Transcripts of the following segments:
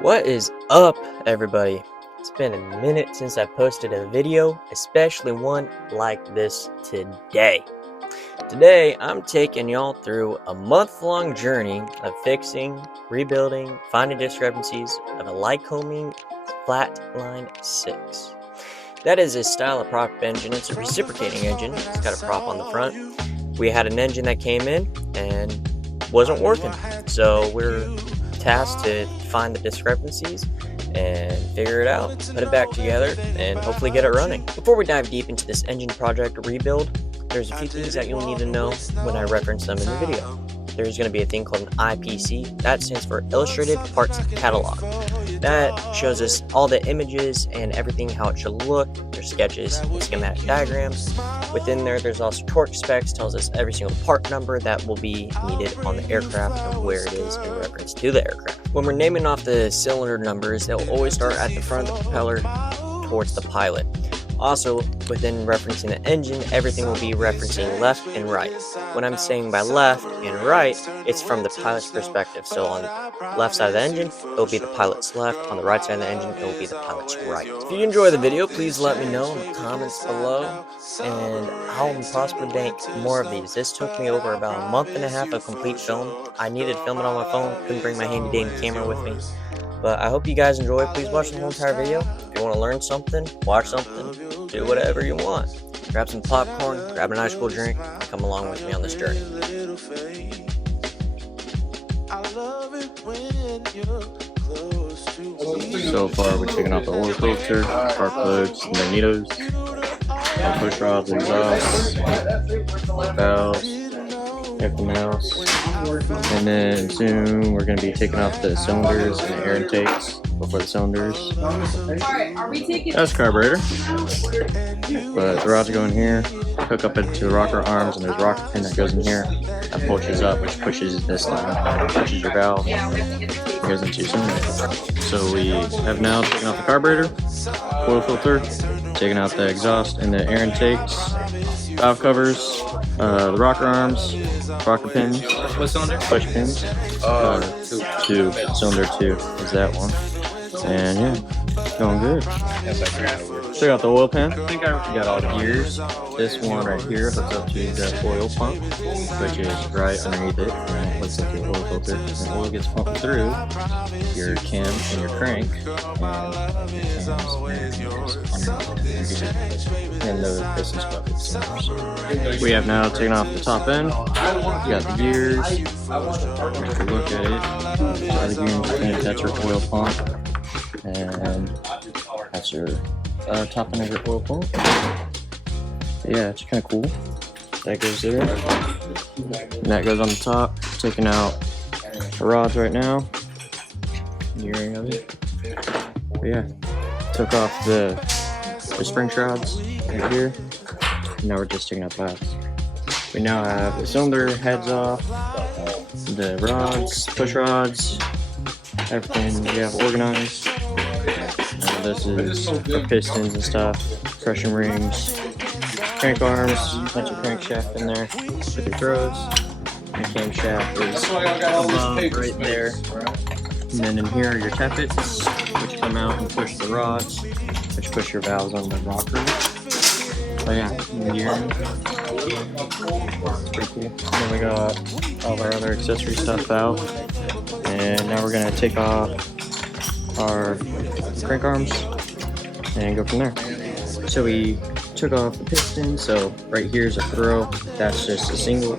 What is up, everybody? It's been a minute since I posted a video, especially one like this today. Today, I'm taking y'all through a month-long journey of fixing, rebuilding, finding discrepancies of a Lycoming Flatline 6. That is a style of prop engine. It's a reciprocating engine. It's got a prop on the front. We had an engine that came in and wasn't working, so we're tasked to find the discrepancies and figure it out, put it back together, and hopefully get it running. Before we dive deep into this engine project rebuild, there's a few things that you'll need to know when I reference them in the video. There's going to be a thing called an IPC. That stands for Illustrated Parts Catalog. That shows us all the images and everything, how it should look. There's sketches and schematic diagrams. Within there, there's also torque specs, tells us every single part number that will be needed on the aircraft and where it is in reference to the aircraft. When we're naming off the cylinder numbers, they'll always start at the front of the propeller towards the pilot. Also, within referencing the engine, everything will be referencing left and right. When I'm saying by left and right, it's from the pilot's perspective. So on the left side of the engine, it will be the pilot's left. On the right side of the engine, it will be the pilot's right. If you enjoy the video, please let me know in the comments below, and I'll possibly make more of these. This took me over about a month and a half of complete film. I needed to film it on my phone, couldn't bring my handy-dandy camera with me. But I hope you guys enjoy. Please watch the whole entire video. If you want to learn something, watch something, do whatever you want. Grab some popcorn, grab an ice cold drink, and come along with me on this journey. So far, we're taking off the oil filter, spark plugs, magnetos, push rods, exhaust, valves, everything else. And then soon we're going to be taking off the cylinders and the air intakes before the cylinders. That's carburetor. But the rods go in here, hook up into the rocker arms, and there's a rocker pin that goes in here. That pushes up, which pushes this line, pushes your valve. It goes into your cylinder. So we have now taken off the carburetor, oil filter, taken out the exhaust and the air intakes, valve covers, the rocker arms, rocker pins, What cylinder? push pins, two. Cylinder 2 is that one. And yeah, going good. Check out the oil pan. We got all the gears. This one right here hooks up to the oil pump, which is right underneath it, and it hooks up to the oil filter. And oil gets pumped through your cam and your crank, and the pistons buckets. We have now taken off the top end. We got the gears. If you look at it, that's your oil pump. And that's your top end of your oil pump. Yeah, it's kind of cool. That goes there. And that goes on the top. Taking out the rods right now. Gearing of it. But yeah, took off the spring shrouds right here. Now we're just taking out valves. We now have the cylinder heads off, the rods, push rods, everything we have organized. This is the pistons and stuff, crushing rings, crank arms, bunch of crankshaft in there with your throws. The camshaft is above right there. And then in here are your tappets, which come out and push the rods, which push your valves on the rocker. So yeah, gearing. It's pretty cool. Then we got all of our other accessory stuff out. And now we're gonna take off our crank arms and go from there. So we took off the piston. So right here is a throw. That's just a single.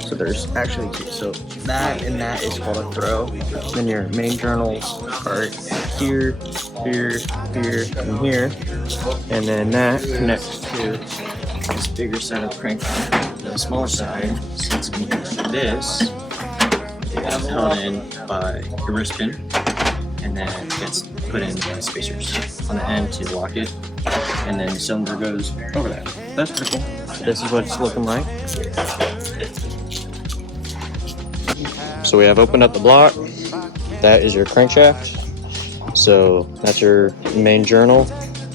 So there's actually two. So that and that is called a throw. Then your main journals are here, here, here, and here. And then that connects to this bigger side of crank arm. The smaller side sits in this. It's held in by a wrist pin, and then it gets put in the spacers on the end to lock it, and then the cylinder goes over that. That's pretty cool. This is what it's looking like. So we have opened up the block. That is your crankshaft. So that's your main journal.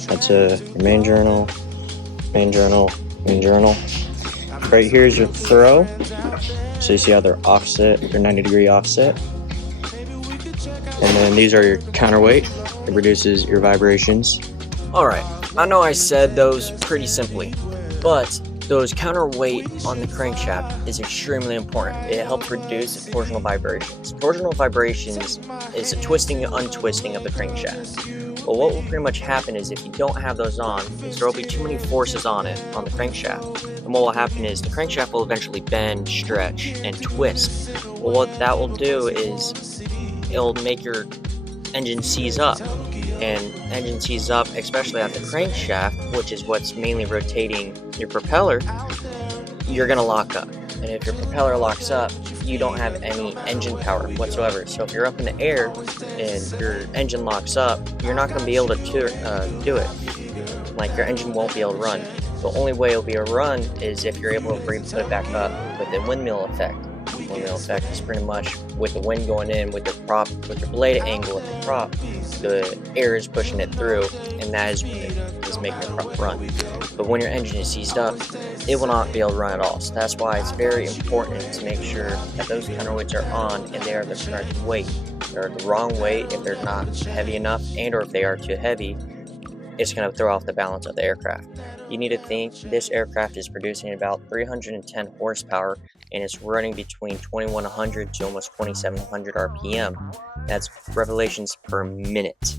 That's your main journal, main journal, main journal. Right here is your throw. So you see how they're offset, they're 90-degree offset. And then these are your counterweight. It reduces your vibrations. Alright, I know I said those pretty simply, but those counterweight on the crankshaft is extremely important. It helps reduce the torsional vibrations. Torsional vibrations is a twisting and untwisting of the crankshaft. Well, what will pretty much happen is if you don't have those on, is there will be too many forces on it, on the crankshaft. And what will happen is the crankshaft will eventually bend, stretch, and twist. Well, what that will do is it'll make your engine seize up. And engine seize up, especially at the crankshaft, which is what's mainly rotating your propeller, you're going to lock up. And if your propeller locks up, you don't have any engine power whatsoever. So if you're up in the air and your engine locks up, you're not going to be able to do it. Like, your engine won't be able to run. The only way it'll be able to run is if you're able to put it back up with the windmill effect. Windmill effect is pretty much with the wind going in, with the prop, with the blade angle of the prop, the air is pushing it through, and that is making the prop run. But when your engine is seized up, it will not be able to run at all. So that's why it's very important to make sure that those counterweights are on and they are the correct weight. They're the wrong weight if they're not heavy enough, and or if they are too heavy, it's going to throw off the balance of the aircraft. You need to think this aircraft is producing about 310 horsepower and it's running between 2100 to almost 2700 RPM. That's revolutions per minute.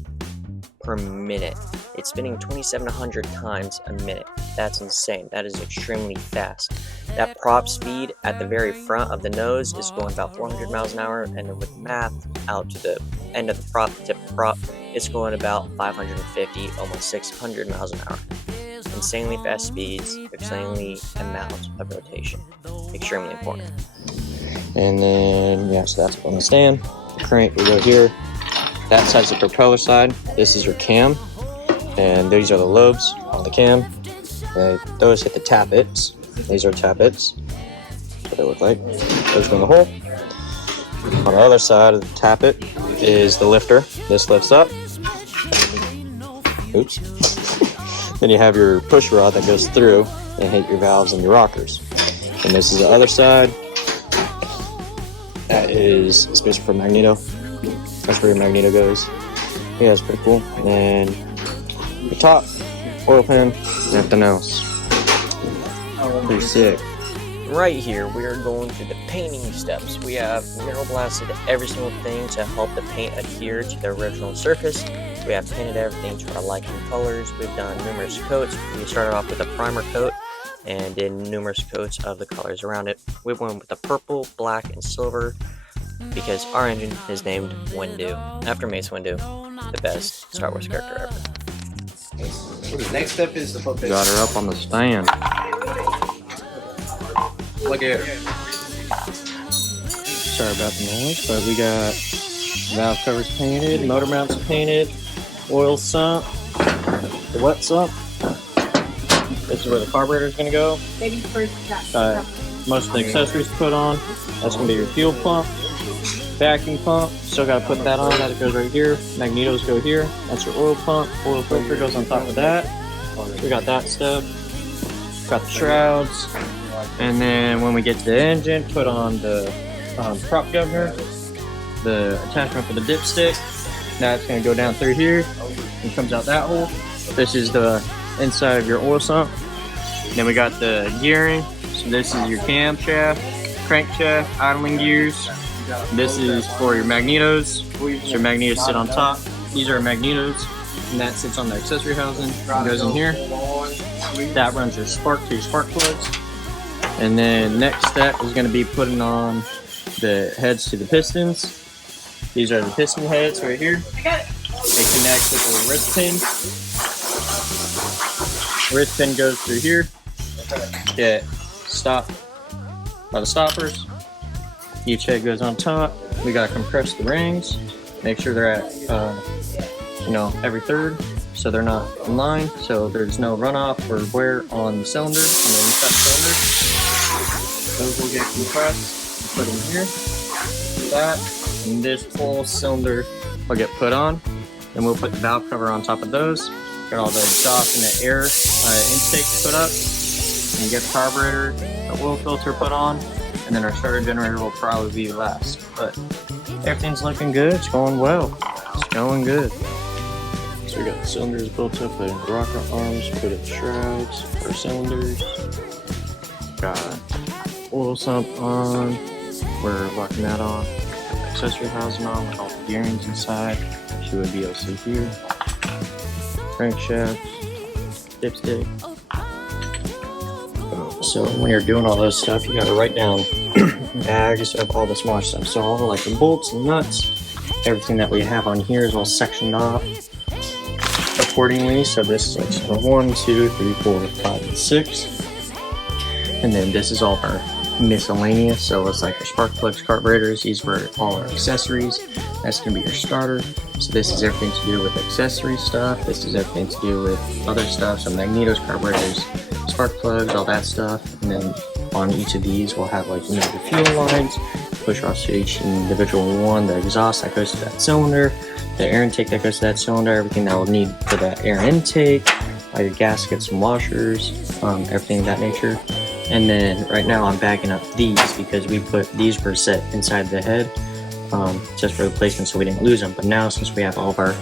It's spinning 2700 times a minute. That's insane. That is extremely fast. That prop speed at the very front of the nose is going about 400 miles an hour, and then with math out to the end of the prop, tip of the prop, it's going about 550, almost 600 miles an hour. Insanely fast speeds, insanely amount of rotation. Extremely important. And then, yeah, so that's on the stand. The crank will go here. That side's the propeller side. This is your cam. And these are the lobes on the cam. Those hit the tappets. These are tappets. That's what they look like. Those go in the hole. On the other side of the tappet is the lifter. This lifts up. Oops. Then you have your push rod that goes through and hit your valves and your rockers. And this is the other side. That is space for magneto. That's where your magneto goes. Yeah, it's pretty cool. And the top, oil pan, nothing else. Pretty sick. Right here, we are going through the painting steps. We have mineral blasted every single thing to help the paint adhere to the original surface. We have painted everything to our liking colors. We've done numerous coats. We started off with a primer coat and did numerous coats of the colors around it. We went with the purple, black, and silver because our engine is named Windu, after Mace Windu, the best Star Wars character ever. The next step is to put this. Got her up on the stand. Look at her. Sorry about the noise, but we got valve covers painted, motor mounts painted, oil sump, the wet sump. This is where the carburetor is going to go. Most of the accessories put on. That's going to be your fuel pump, vacuum pump. Still got to put that on. That goes right here. Magnetos go here. That's your oil pump. Oil filter goes on top of that. We got that stuff. Got the shrouds. And then when we get to the engine, put on the prop governor, the attachment for the dipstick. That's going to go down through here and comes out that hole. This is the inside of your oil sump. Then we got the gearing. So this is your camshaft, crankshaft, idling gears. This is for your magnetos. So your magnetos sit on top. These are magnetos, and that sits on the accessory housing. It goes in here. That runs your spark to your spark plugs. And then next step is going to be putting on the heads to the pistons. These are the piston heads right here. They connect with the wrist pin. Wrist pin goes through here. Get stopped by the stoppers. Each head goes on top. We gotta compress the rings. Make sure they're at every third, so they're not in line. So there's no runoff or wear on the cylinder, on the inside cylinder. Those will get compressed. Put in here. That. And this whole cylinder will get put on, and we'll put the valve cover on top of those. Got all the exhaust and the air intake put up, and get the carburetor, the oil filter put on, and then our starter generator will probably be last. But everything's looking good. It's going well. It's going good. So we got the cylinders built up, put in rocker arms, put in shrouds, our cylinders. Got oil sump on. We're locking that on. Accessory housing on with all the gearings inside. Should be able to see here. Crankshaft, dipstick. So when you're doing all this stuff, you gotta write down bags of all the small stuff. So all the, like the bolts and nuts, everything that we have on here is all sectioned off accordingly. So this is like sort of 1, 2, 3, 4, 5, and 6. And then this is all of our miscellaneous. So it's like our spark plugs, carburetors. These were all our accessories. That's gonna be your starter. So this is everything to do with accessory stuff. This is everything to do with other stuff. So magnetos, carburetors, spark plugs, all that stuff. And then on each of these we'll have like, you know, the fuel lines, push rods to each individual one, the exhaust that goes to that cylinder, the air intake that goes to that cylinder, everything that we'll need for that air intake, your gaskets and washers, everything of that nature. And then right now I'm bagging up these because we put these were set inside the head just for the placement so we didn't lose them. But now since we have all of our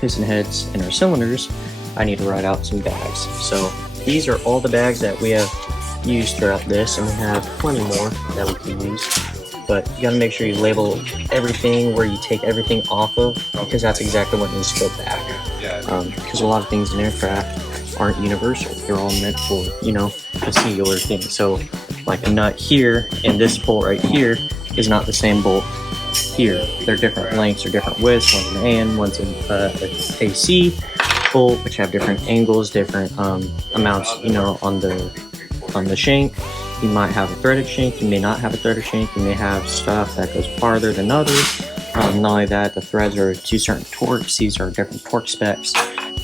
piston heads and our cylinders, I need to write out some bags. So these are all the bags that we have used throughout this, and we have plenty more that we can use. But you gotta make sure you label everything where you take everything off of, because that's exactly what needs to go back. Because a lot of things in aircraft aren't universal. They're all meant for, you know, a singular thing. So like a nut here and this bolt right here is not the same bolt here. They're different lengths or different widths. One's an AN, one's an AC bolt, which have different angles, different amounts, you know, on the shank. You might have a threaded shank, you may not have a threaded shank, you may have stuff that goes farther than others. Not only that, the threads are to certain torques. These are different torque specs,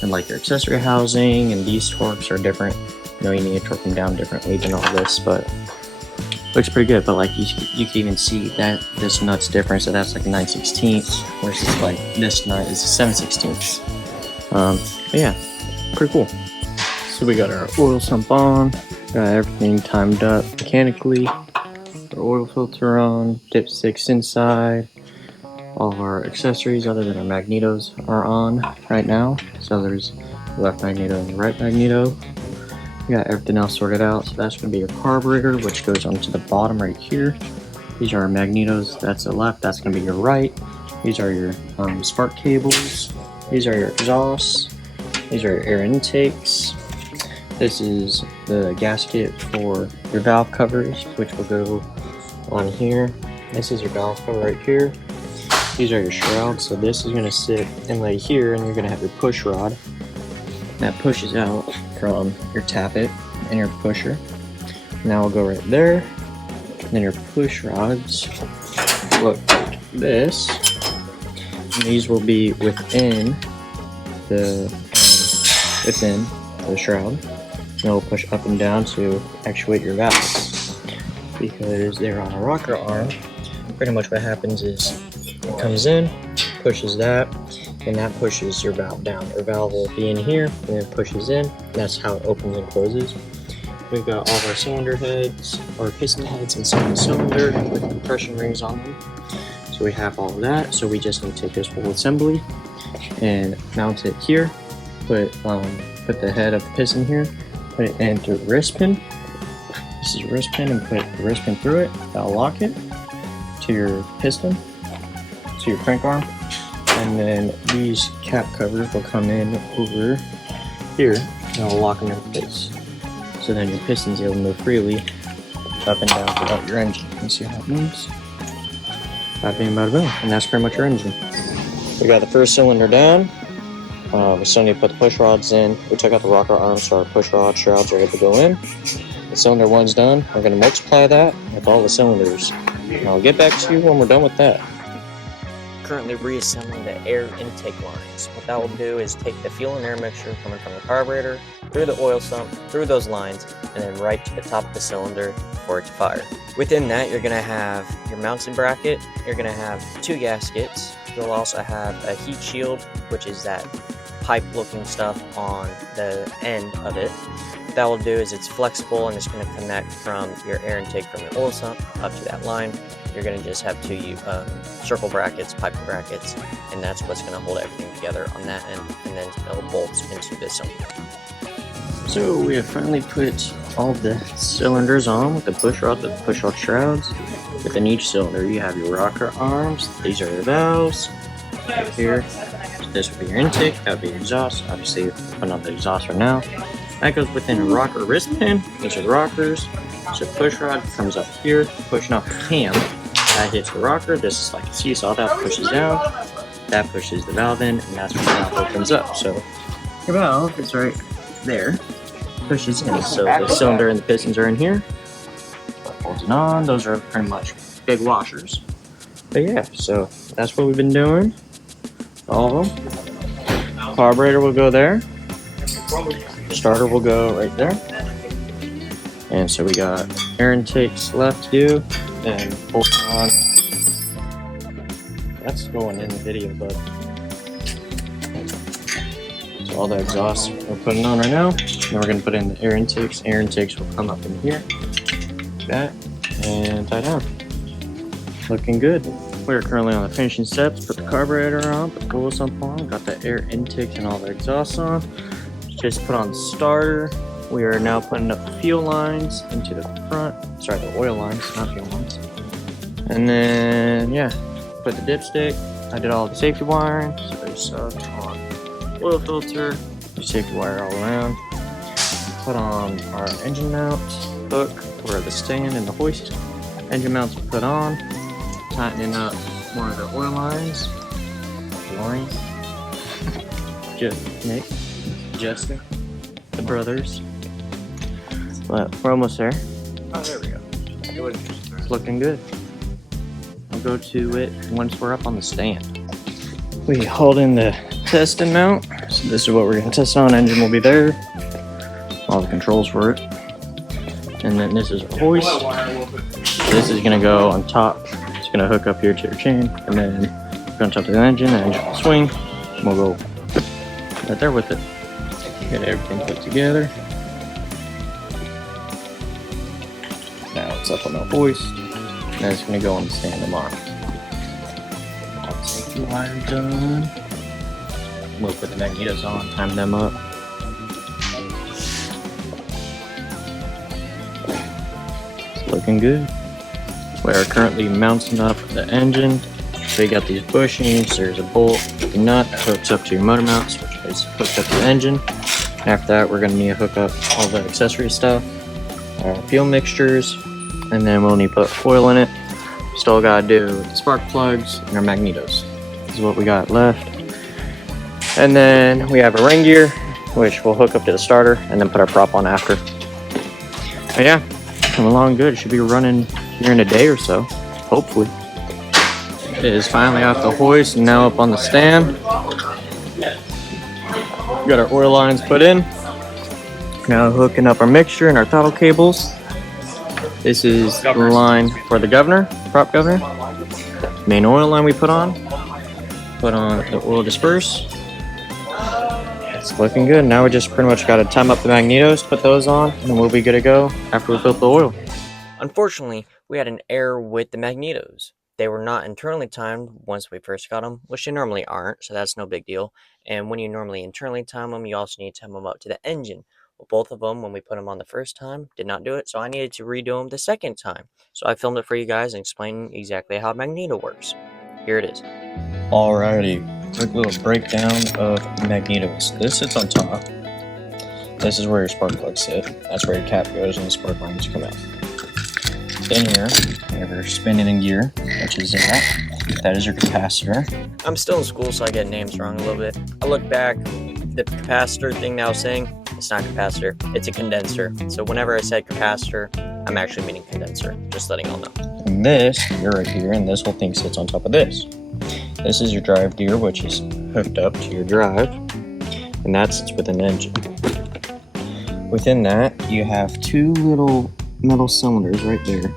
and like your accessory housing and these torques are different. You know, you need to torque them down differently than all this, but looks pretty good. But like you can even see that this nut's different. So that's like a 9/16 versus like this nut is a 7/16. But yeah, pretty cool. So we got our oil sump on, got everything timed up mechanically, our oil filter on, dipsticks inside. All of our accessories other than our magnetos are on right now. So there's the left magneto and the right magneto. We got everything else sorted out. So that's going to be your carburetor, which goes onto the bottom right here. These are our magnetos. That's the left. That's going to be your right. These are your spark cables. These are your exhausts. These are your air intakes. This is the gasket for your valve covers, which will go on here. This is your valve cover right here. These are your shrouds. So this is going to sit and lay here, and you're going to have your push rod that pushes out from your tappet and your pusher. Now we'll go right there. And then your push rods look like this. And these will be within the shroud. And it'll push up and down to actuate your valves. Because they're on a rocker arm, pretty much what happens is it comes in, pushes that, and that pushes your valve down. Your valve will be in here, and it pushes in. That's how it opens and closes. We've got all of our cylinder heads, or piston heads inside the cylinder with compression rings on them. So we have all of that. So we just need to take this whole assembly and mount it here. Put the head of the piston here. Put it in through the wrist pin. This is your wrist pin, and put the wrist pin through it. That'll lock it to your piston, to your crank arm. And then these cap covers will come in over here and it'll lock them in place. So then your piston's able to move freely up and down throughout your engine. You can see how it moves. Bada bing, bada boom. And that's pretty much your engine. We got the first cylinder down. We still need to put the push rods in. We took out the rocker arms, so our push rod shrouds are able to go in. The cylinder one's done. We're going to multiply that with all the cylinders. And I'll get back to you when we're done with that. Currently reassembling the air intake lines. What that will do is take the fuel and air mixture coming from the carburetor, through the oil sump, through those lines, and then right to the top of the cylinder for it to fire. Within that, you're going to have your mounting bracket, you're going to have 2 gaskets, you'll also have a heat shield, which is that pipe looking stuff on the end of it. What that will do is it's flexible and it's going to connect from your air intake from your oil sump up to that line. You're going to just have two circle brackets, piping brackets, and that's what's going to hold everything together on that end, and then it'll bolt into this cylinder. So we have finally put all the cylinders on with the push rod, the push rod shrouds. Within each cylinder you have your rocker arms. These are your valves. Right here. This will be your intake, that would be your exhaust. Obviously we're putting on the exhaust right now. That goes within a rocker wrist pin. These are the rockers. So push rod comes up here, pushing off the cam. That hits the rocker. This is like a seesaw, that pushes down. That pushes the valve in, and that's when the valve opens up. So your valve is right there. Pushes in. So the cylinder and the pistons are in here. Holds it on. Those are pretty much big washers. But yeah, so that's what we've been doing. All of them. Carburetor will go there. Starter will go right there. And so we got air intakes left to do. And pull on. That's going in the video, but so all the exhausts we're putting on right now. Then we're gonna put in the air intakes. Air intakes will come up in here. Like that and tie down. Looking good. We are currently on the finishing steps. Put the carburetor on, put the oil sump on, got the air intakes and all the exhausts on. Just put on the starter. We are now putting up the fuel lines into the front. Sorry, the oil lines, not fuel lines. And then, yeah, put the dipstick. I did all the safety wiring. So there's stuff on oil filter, safety wire all around. Put on our engine mount hook for the stand and the hoist. Engine mounts put on. Tightening up one of the oil lines. Lauren, Nick, Justin, the brothers. But we're almost there. Oh, there we go. It's looking good. I'll go to it once we're up on the stand. We hold in the testing mount. So this is what we're gonna test on. Engine will be there. All the controls for it. And then this is our hoist. This is gonna go on top. It's gonna hook up here to your chain, and then go on top of the engine will swing, and we'll go right there with it. Get everything put together. Now it's up on the hoist, and then it's gonna go on the stand tomorrow. All the safety wire done. We'll put the magnetos on, time them up. It's looking good. We are currently mounting up the engine. So you got these bushings, there's a bolt, the nut that hooks up to your motor mounts, which is hooked up to the engine. After that, we're gonna need to hook up all the accessory stuff, our fuel mixtures, and then we'll need to put oil in it. Still gotta do the spark plugs and our magnetos. This is what we got left. And then we have a ring gear, which we'll hook up to the starter and then put our prop on after. But yeah, coming along good. It should be running here in a day or so, hopefully. It is finally off the hoist and now up on the stand. Got our oil lines put in. Now hooking up our mixture and our throttle cables. This is the line for the governor, prop governor. Main oil line we put on. Put on the oil disperse. It's looking good. Now we just pretty much got to time up the magnetos, put those on, and we'll be good to go after we fill the oil. Unfortunately, we had an error with the magnetos. They were not internally timed once we first got them, which they normally aren't, so that's no big deal. And when you normally internally time them, you also need to time them up to the engine. Well, both of them, when we put them on the first time, did not do it, so I needed to redo them the second time. So I filmed it for you guys and explained exactly how magneto works. Here it is. Alrighty, quick little breakdown of magnetos. This sits on top. This is where your spark plugs sit. That's where your cap goes and the spark lines come out. In here, we have your spinning in gear, which is that. That is your capacitor. I'm still in school, so I get names wrong a little bit. I look back, the capacitor thing that I was saying, it's not capacitor, it's a condenser. So whenever I said capacitor, I'm actually meaning condenser, just letting y'all know. And this, you're right here, and this whole thing sits on top of this. This is your drive gear, which is hooked up to your drive, and that sits within the engine. Within that, you have two little metal cylinders right there,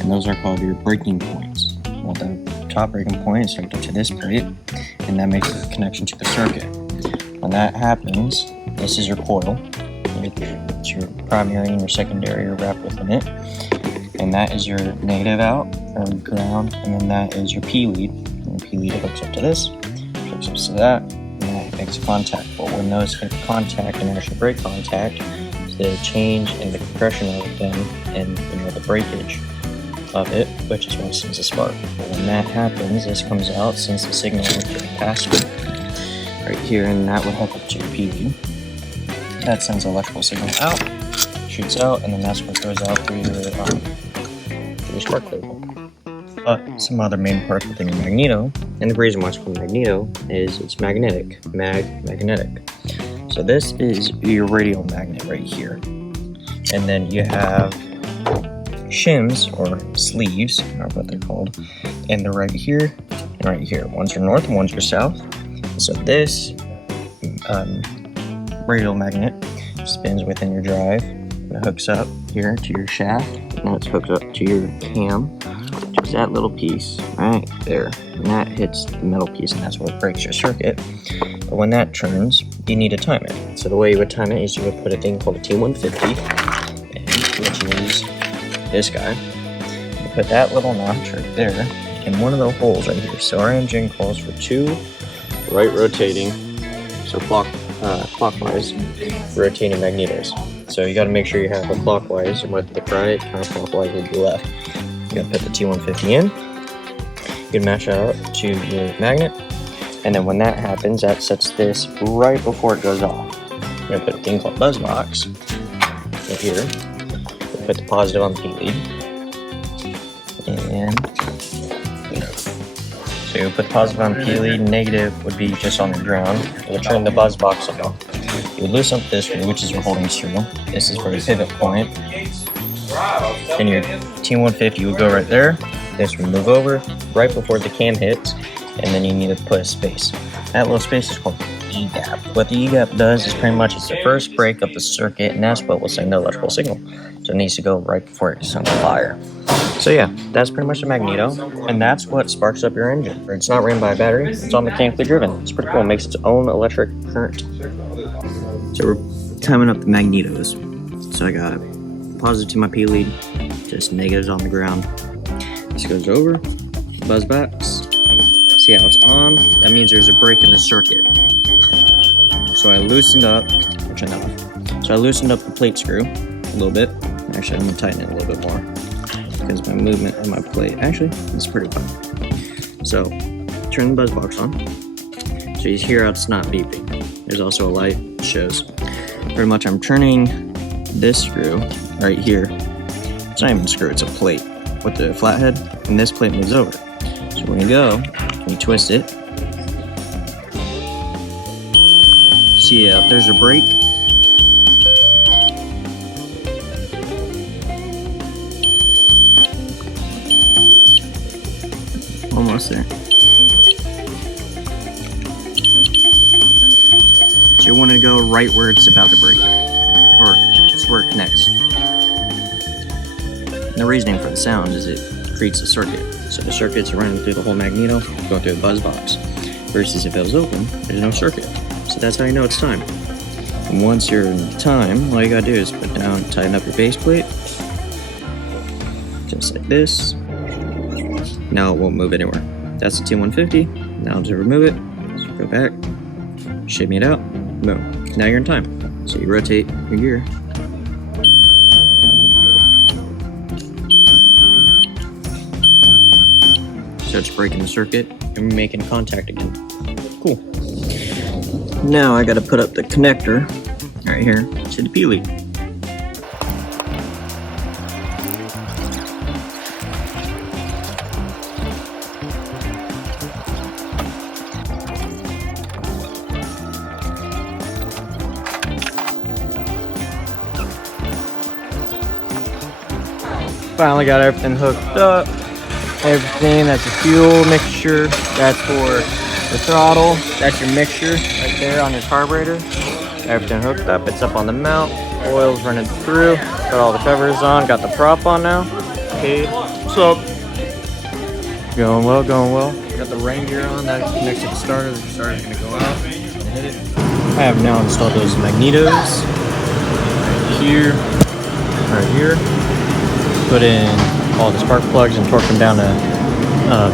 and those are called your braking points. Well, the top braking point is hooked up to this plate, and that makes the connection to the circuit. When that happens, this is your coil. It's your primary and your secondary are wrapped within it. And that is your negative out, or ground, and then that is your P lead. And your P lead hooks up to this, hooks up to that, and that makes contact. But when those hit contact and actually break contact, the change in the compression of them and the breakage of it, which is what sends a spark. But when that happens, this comes out, sends the signal past right here, and that will hook up to your P lead. That sends the electrical signal out, shoots out, and then that's what goes out through your spark label. But some other main parts within your magneto, and the reason why it's called magneto is it's magnetic, magnetic. So this is your radial magnet right here, and then you have shims or sleeves, or what they're called, and they're right here and right here. One's your north, one's your south. So this radial magnet spins within your drive. It hooks up here to your shaft. Now it's hooked up to your cam, which is that little piece right there. And that hits the metal piece, and that's what breaks your circuit. But when that turns, you need to time it. So the way you would time it is you would put a thing called a T150, which is this guy. You put that little notch right there in one of the holes right here. So our engine calls for 2 right rotating, so clockwise rotating magnetos. So you got to make sure you have a clockwise, and with the right, counterclockwise with the left. You got to put the T150 in. You can match it up to your magnet, and then when that happens, that sets this right before it goes off. You're gonna put a thing called buzz box right here. You put the positive on the P lead, and so you put positive on P lead, negative would be just on the ground. You'll turn the buzz box on. You would loosen up this screw, which is your holding screw. This is for your pivot point. And your T150 would go right there. This would move over right before the cam hits, and then you need to put a space. That little space is called E-gap. What the E-gap does is pretty much it's the first break of the circuit, and that's what will send the electrical signal. So it needs to go right before it gets on fire. So yeah, that's pretty much the magneto, and that's what sparks up your engine. It's not ran by a battery, it's all mechanically driven. It's pretty cool, it makes its own electric current. So we're timing up the magnetos. So I got positive to my P lead, just negatives on the ground. This goes over, buzz box. See how it's on? That means there's a break in the circuit. So I loosened up, So I loosened up the plate screw a little bit. Actually, I'm gonna tighten it a little bit more because my movement of my plate, actually, it's pretty fun. So turn the buzz box on. So you hear how it's not beeping. There's also a light that shows. Pretty much I'm turning this screw right here. It's not even a screw, it's a plate with the flathead, and this plate moves over. So when you go, you twist it. See, there's a break. Almost there. So you want to go right where it's about to break, or it's where it connects. And the reasoning for the sound is it creates a circuit. So the circuits are running through the whole magneto, going through the buzz box. Versus if it was open, there's no circuit. So that's how you know it's time. And once you're in time, all you gotta do is put down, tighten up your base plate. Just like this. Now it won't move anywhere. That's the T150. Now to remove it, so go back, shimmy it out, boom. Now you're in time. So you rotate your gear. So it's breaking the circuit and making contact again. Cool. Now I gotta put up the connector right here to the P lead. Finally got everything hooked up. Everything, that's a fuel mixture, that's for the throttle, that's your mixture right there on your carburetor. Everything hooked up, it's up on the mount, oil's running through, got all the covers on, got the prop on now. Okay, what's up? Going well, going well. Got the rain gear on, that connects to the starter, gonna go out and hit it. I have now installed those magnetos. here, right here. Put in all the spark plugs and torque them down to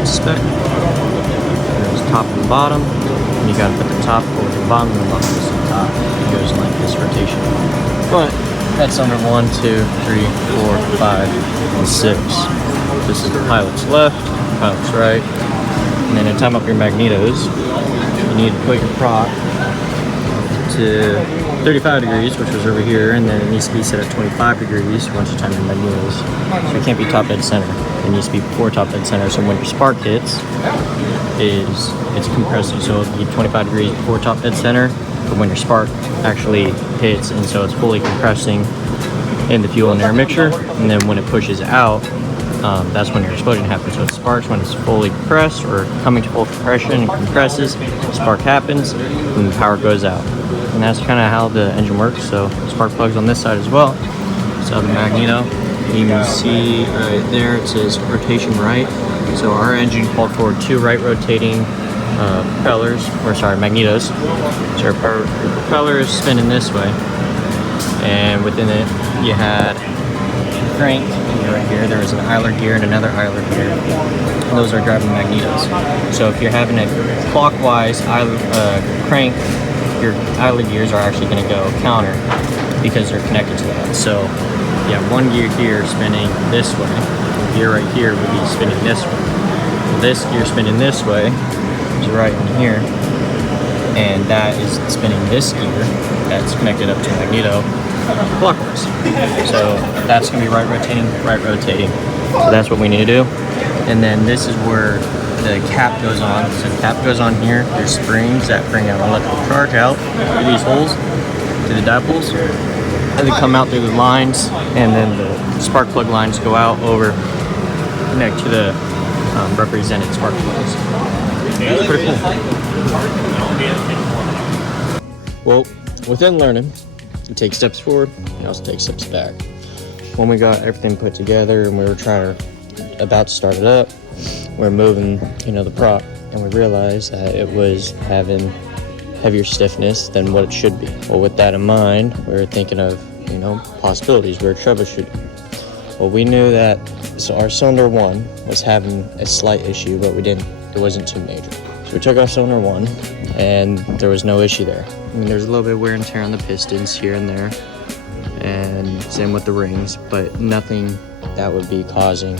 spec. There's top and bottom. And you gotta put the top over the bottom and the bottom goes to the top. It goes like this rotation. But that's under 1, 2, 3, 4, 5, and 6. This is the pilot's left, pilot's right. And then to time up your magnetos, you need to put your prop to 35 degrees, which was over here, and then it needs to be set at 25 degrees once you time your magnetos. So it can't be top dead center. It needs to be before top dead center. So when your spark hits, it's compressing. So it'll be 25 degrees before top dead center, but when your spark actually hits, and so it's fully compressing in the fuel and air mixture, and then when it pushes out, that's when your explosion happens. So it sparks when it's fully compressed or coming to full compression and compresses, spark happens, and the power goes out. And that's kind of how the engine works. So spark plugs on this side as well. So the magneto, you can see right there it says rotation right. So our engine called for 2 right rotating magnetos. So our propeller is spinning this way, and within it you had crank right here. There was an idler gear and another idler gear. And those are driving magnetos. So if you're having a clockwise crank, your idler gears are actually going to go counter because they're connected to that. So yeah, one gear here spinning this way. The gear right here would be spinning this way. This gear spinning this way is right in here, and that is spinning this gear that's connected up to magneto clockwise. So that's going to be right rotating. So that's what we need to do. And then this is where the cap goes on. So the cap goes on here. There's springs that bring an electrical charge out through these holes to the dipoles, and they come out through the lines, and then the spark plug lines go out over, connect to the represented spark plugs. It's pretty cool. Well, within learning, you take steps forward, you also take steps back. When we got everything put together and we were about to start it up, we're moving, the prop, and we realized that it was having heavier stiffness than what it should be. Well, with that in mind, we were thinking of, possibilities. We were troubleshooting. Well, we knew that our cylinder 1 was having a slight issue, but it wasn't too major. So we took off cylinder 1, and there was no issue there. There's a little bit of wear and tear on the pistons here and there, and same with the rings, but nothing that would be causing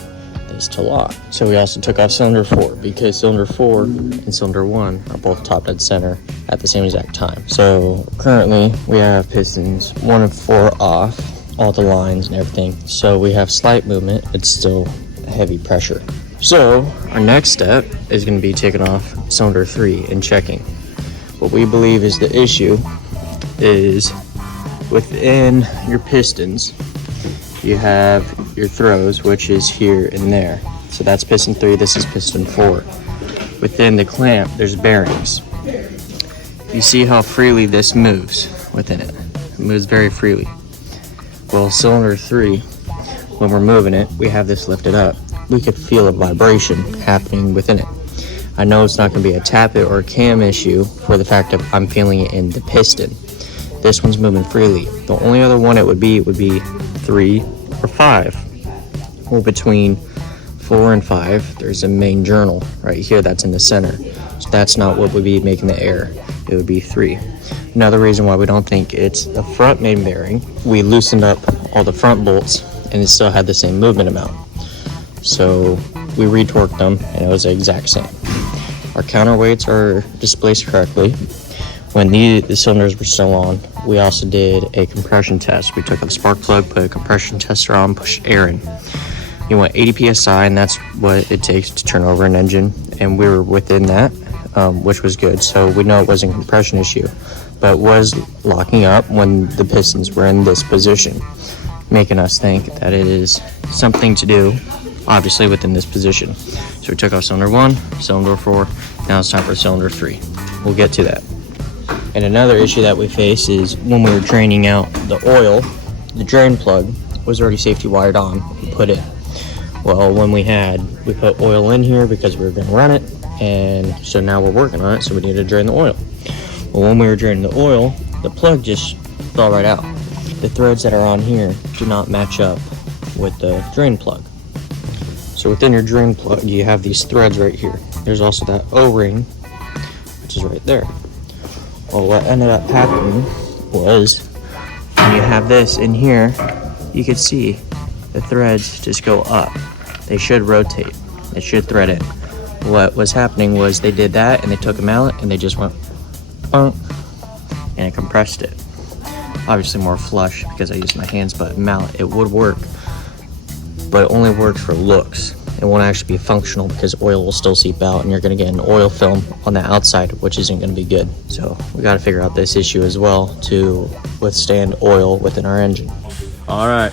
this to lock. So we also took off cylinder 4, because cylinder 4 and cylinder 1 are both top dead center at the same exact time. So currently we have pistons 1 and 4 off, all the lines and everything. So we have slight movement, it's still heavy pressure. So our next step is going to be taking off cylinder 3 and checking. What we believe is the issue is within your pistons, you have your throws, which is here and there. So that's piston 3, this is piston 4. Within the clamp, there's bearings. You see how freely this moves within it. It moves very freely. Well, cylinder 3, when we're moving it, we have this lifted up. We could feel a vibration happening within it. I know it's not going to be a tappet or a cam issue for the fact that I'm feeling it in the piston. This one's moving freely. The only other one it would be 3 or 5. Well, between 4 and 5, there's a main journal right here that's in the center. So that's not what would be making the error. It would be 3. Another reason why we don't think it's the front main bearing, we loosened up all the front bolts and it still had the same movement amount. So we retorqued them and it was the exact same. Our counterweights are displaced correctly. When the cylinders were still on, we also did a compression test. We took a spark plug, put a compression tester on, pushed air in. You want 80 psi, and that's what it takes to turn over an engine. And we were within that, which was good. So we know it wasn't a compression issue, but it was locking up when the pistons were in this position, making us think that it is something to do, obviously, within this position. So we took off cylinder 1, cylinder 4, now it's time for cylinder 3. We'll get to that. And another issue that we face is when we were draining out the oil, the drain plug was already safety wired on and put in. Well, when we put oil in here because we were going to run it, and so now we're working on it, so we need to drain the oil. Well, when we were draining the oil, the plug just fell right out. the threads that are on here do not match up with the drain plug. So within your drain plug, you have these threads right here. There's also that O-ring, which is right there. Well, what ended up happening was, when you have this in here, you can see the threads just go up. They should rotate. They should thread in. What was happening was they did that, and they took a mallet, and they just went, bonk, and it compressed it. Obviously more flush because I used my hands, but mallet, it would work. But it only works for looks. It won't actually be functional because oil will still seep out and you're going to get an oil film on the outside, which isn't going to be good. So we got to figure out this issue as well to withstand oil within our engine. All right,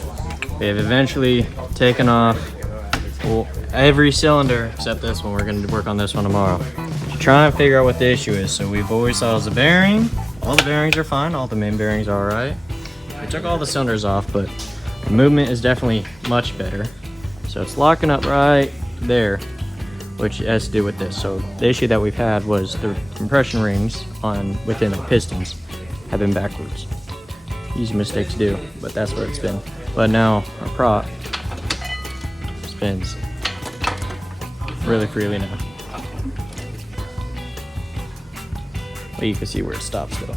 we have eventually taken off every cylinder except this one. We're going to work on this one tomorrow to try and figure out what the issue is. So we've always saw as a bearing. All the bearings are fine. All the main bearings are all right. We took all the cylinders off, but the movement is definitely much better. So it's locking up right there, which has to do with this. So the issue that we've had was the compression rings within the pistons have been backwards. Easy mistake to do, but that's where it's been. But now our prop spins really freely now. Well, you can see where it stops though.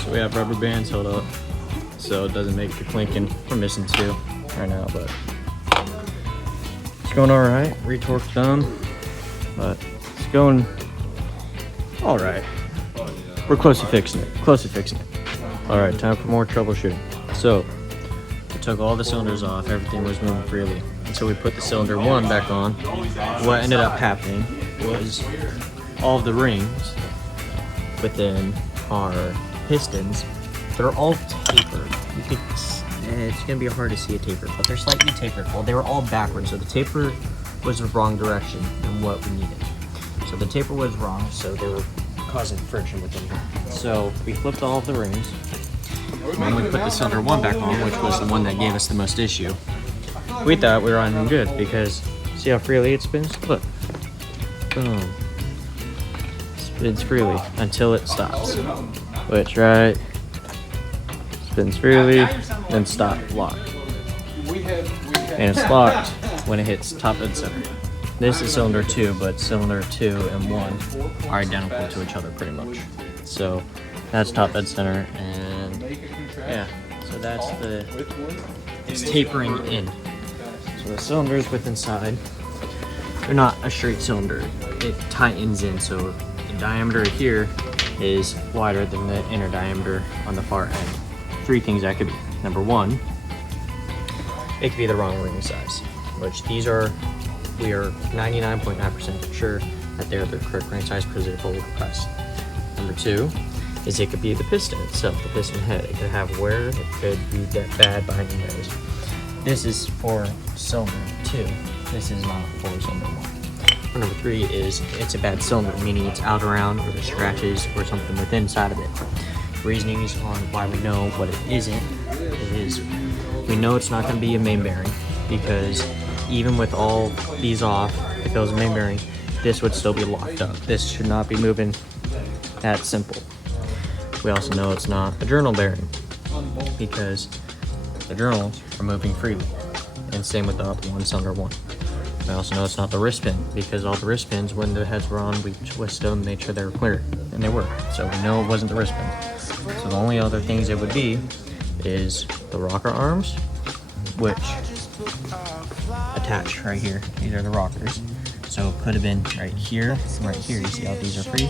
So we have rubber bands held up so it doesn't make the clinking. We're missing two right now, but it's going all right. Retorqued done, but it's going all right. We're close to fixing it. All right, time for more troubleshooting. So we took all the cylinders off. Everything was moving freely. And so we put the cylinder one back on. What ended up happening was all of the rings within our pistons, they're all tapered. It's gonna be hard to see a taper, but they're slightly tapered. Well, they were all backwards, so the taper was the wrong direction than what we needed. So the taper was wrong, so they were causing friction within here. So we flipped all of the rings, and then we put the cylinder one back on, which was the one that gave us the most issue. We thought we were on good because see how freely it spins? Look, boom. Spins freely until it stops. Which, right, spins freely, then stop, lock. And it's locked when it hits top dead center. This is cylinder 2, but cylinder 2 and 1 are identical to each other pretty much. So that's top dead center, and yeah, so that's it's tapering in. So the cylinders within inside, they're not a straight cylinder. It tightens in, so the diameter here is wider than the inner diameter on the far end. Three things that could be. Number one, it could be the wrong ring size, which we are 99.9% sure that they're the correct ring size because they're fully compressed. Number two is it could be the piston itself, the piston head. It could have wear, it could be that bad binding layers. This is for cylinder 2. This is not for cylinder 1. Number 3 is it's a bad cylinder, meaning it's out around or there's scratches or something within inside of it. Reasonings on why we know what it isn't is we know it's not going to be a main bearing because even with all these off, if it was a main bearing, this would still be locked up. This should not be moving that simple. We also know it's not a journal bearing because the journals are moving freely, and same with the other one, cylinder 1. I also know it's not the wrist pin because all the wrist pins, when the heads were on, we twisted them, made sure they were clear, and they were. So we know it wasn't the wrist pin. So the only other things it would be is the rocker arms, which attach right here. These are the rockers. So it could have been right here and right here. You see how these are free?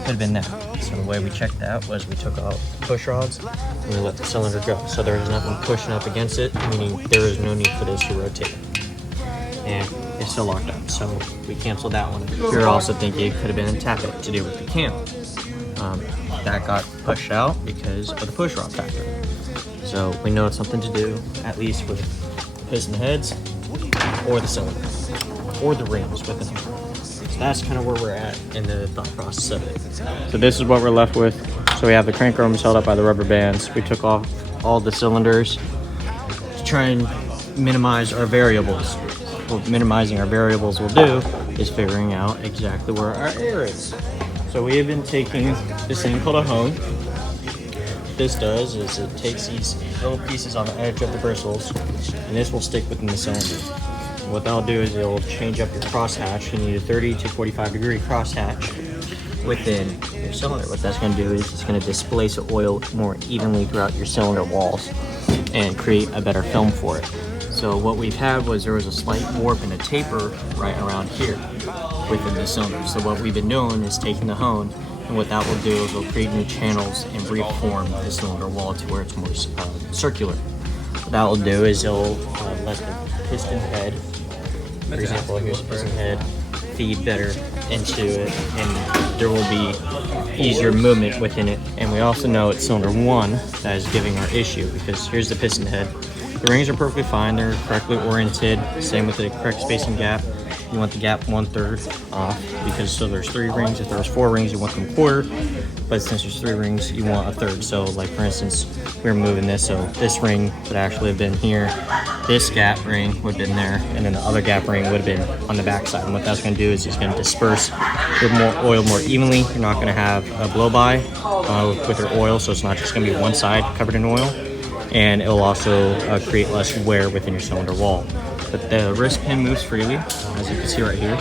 Could have been that. So the way we checked that was we took out the push rods and we let the cylinder go. So there was nothing pushing up against it, meaning there is no need for this to rotate. And it's still locked up, so we canceled that one. You're also thinking it could have been a tappet to do with the cam. That got pushed out because of the push rod factor. So we know it's something to do, at least with piston heads, or the cylinder, or the rings within here. So that's kind of where we're at in the thought process of it. So this is what we're left with. So we have the crank arms held up by the rubber bands. We took off all the cylinders to try and minimize our variables. what minimizing our variables will do is figuring out exactly where our air is. So we have been taking this thing called a hone. What this does is it takes these little pieces on the edge of the bristles, and this will stick within the cylinder. And what that'll do is it'll change up your crosshatch. You need a 30 to 45 degree crosshatch within your cylinder. What that's going to do is it's going to displace the oil more evenly throughout your cylinder walls and create a better film for it. So what we've had was there was a slight warp and a taper right around here within the cylinder. So what we've been doing is taking the hone, and what that will do is it'll create new channels and reform the cylinder wall to where it's more circular. What that will do is it'll let the piston head, for example, here's the piston head, feed better into it, and there will be easier movement within it. And we also know it's cylinder 1 that is giving our issue, because here's the piston head. The rings are perfectly fine, they're correctly oriented, same with the correct spacing gap. You want the gap 1/3 off, because so there's 3 rings. If there's 4 rings, you want them 1/4, but since there's 3 rings, you want 1/3. So like for instance, we're moving this, so this ring would actually have been here, this gap ring would have been there, and then the other gap ring would have been on the back side. And what that's going to do is it's going to disperse your oil more evenly. You're not going to have a blow by with your oil, so it's not just going to be one side covered in oil, and it will also create less wear within your cylinder wall. But the wrist pin moves freely, as you can see right here,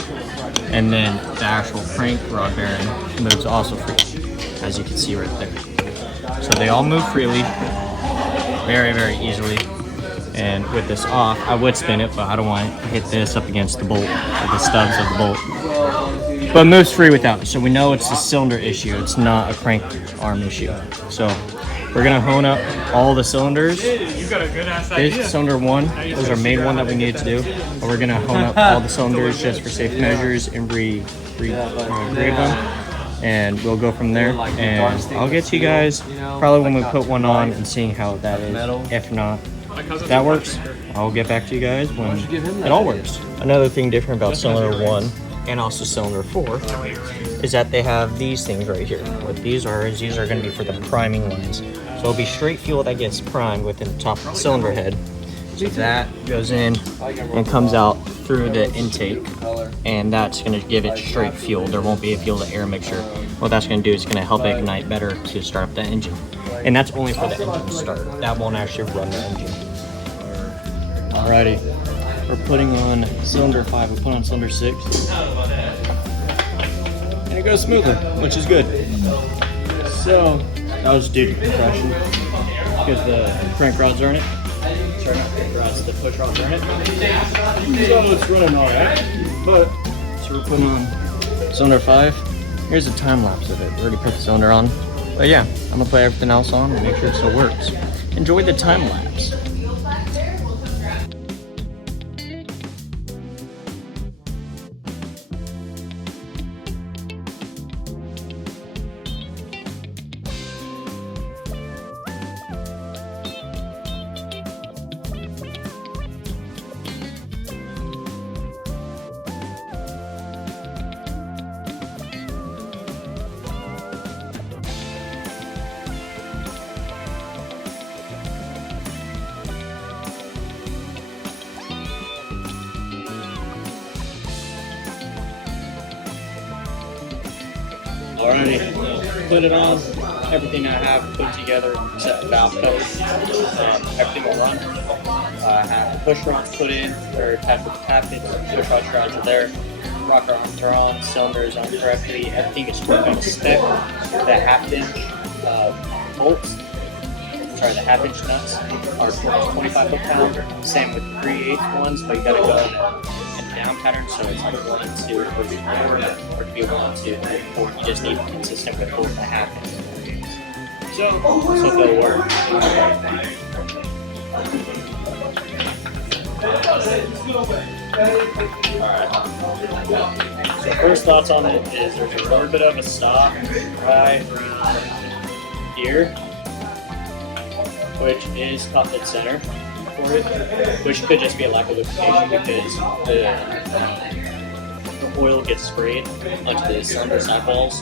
and then the actual crank rod bearing moves also freely, as you can see right there. So they all move freely, very, very easily. And with this off, I would spin it, but I don't want to hit this up against the bolt, or the stubs of the bolt. But it moves free without it, so we know it's a cylinder issue, it's not a crank arm issue. So we're gonna hone up all the cylinders. This cylinder 1 was our main one that we needed to do. But we're gonna hone up all the cylinders just for safe measures and regrade them. And we'll go from there. And I'll get to you guys probably when we put one on and seeing how that is. If not, if that works, I'll get back to you guys when it all works. Another thing different about cylinder 1 and also cylinder 4 is that they have these things right here. What these are is these are going to be for the priming lines. So it'll be straight fuel that gets primed within the top of the cylinder head. So that goes in and comes out through the intake, and that's going to give it straight fuel. There won't be a fuel to air mixture. What that's going to do is going to help ignite better to start up the engine. And that's only for the engine to start. That won't actually run the engine. Alrighty, we're putting on cylinder 5. We put on cylinder 6. And it goes smoothly, which is good. So, that was due to compression, because the crank rods are in it. Sorry, not crank rods, the push rods are in it. So it's running alright. But, so we're putting on cylinder 5. Here's a time lapse of it. We already put the cylinder on. But yeah, I'm gonna put everything else on and make sure it still works. Enjoy the time lapse. Alrighty, put it on. Everything I have put together except the valve cover. Everything will run. I have the push rods put in, or tapped with the tappet. Push rods are there. Rocker arms are on. Cylinder is on correctly. Everything is working on spec. The half-inch bolts, sorry, the half-inch nuts are 25 foot-pound. Same with the 3/8 ones, but you gotta go in a down pattern, so it's like 1 and 2 or 4, or to be 1, 2, 3, 4. You just need consistent with both the half-inch. So they'll work. So first thoughts on it is there's a little bit of a stop right around here, which is top dead center for it, which could just be a lack of lubrication because the oil gets sprayed onto the cylinder sidewalls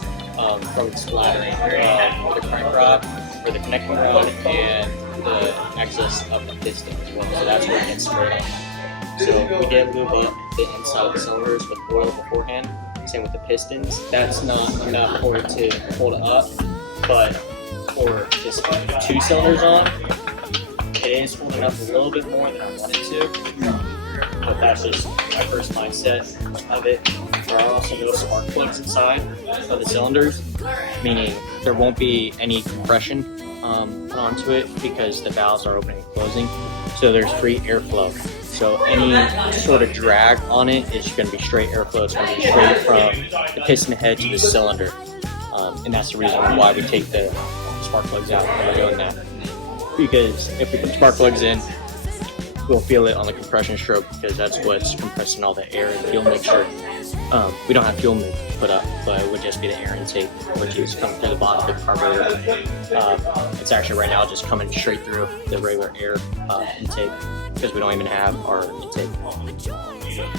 from splattering the crank rod or the connecting rod and the excess of the piston as well. So that's where it gets sprayed on. So we did lube up the inside of the cylinders with oil beforehand. Same with the pistons. That's not enough for it to hold it up, but for just 2 cylinders on, it is holding up a little bit more than I wanted to. But that's just my first mindset of it. There are also no spark plugs inside of the cylinders, meaning there won't be any compression put onto it because the valves are opening and closing. So there's free airflow. So any sort of drag on it is going to be straight airflow. It's going to be straight from the piston head to the cylinder. And that's the reason why we take the spark plugs out when we're doing that. Because if we put spark plugs in, we'll feel it on the compression stroke because that's what's compressing all the air and fuel mixture. We don't have fuel put up, but it would just be the air intake, which is coming to the bottom of the carburetor. It's actually right now just coming straight through the regular air intake because we don't even have our intake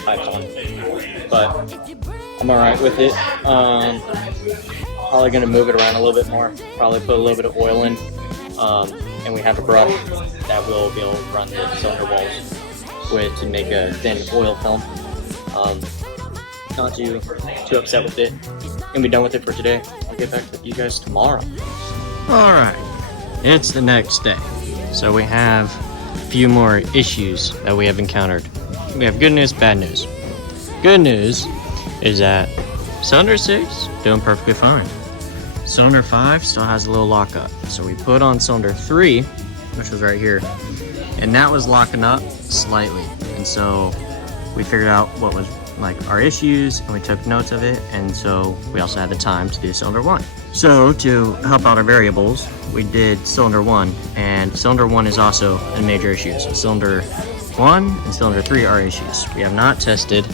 pipes on. But I'm alright with it. Probably going to move it around a little bit more, probably put a little bit of oil in. And we have a brush that we'll be able to run the cylinder walls with to make a thin oil film. Not too upset with it. And be done with it for today. I'll get back with you guys tomorrow. Alright, it's the next day. So we have a few more issues that we have encountered. We have good news, bad news. Good news is that cylinder 6 doing perfectly fine. Cylinder 5 still has a little lockup. So we put on cylinder 3, which was right here, and that was locking up slightly. And so we figured out what was like our issues and we took notes of it, and so we also had the time to do cylinder 1. So to help out our variables, we did cylinder 1, and cylinder 1 is also a major issue. So cylinder 1 and cylinder 3 are issues. We have not tested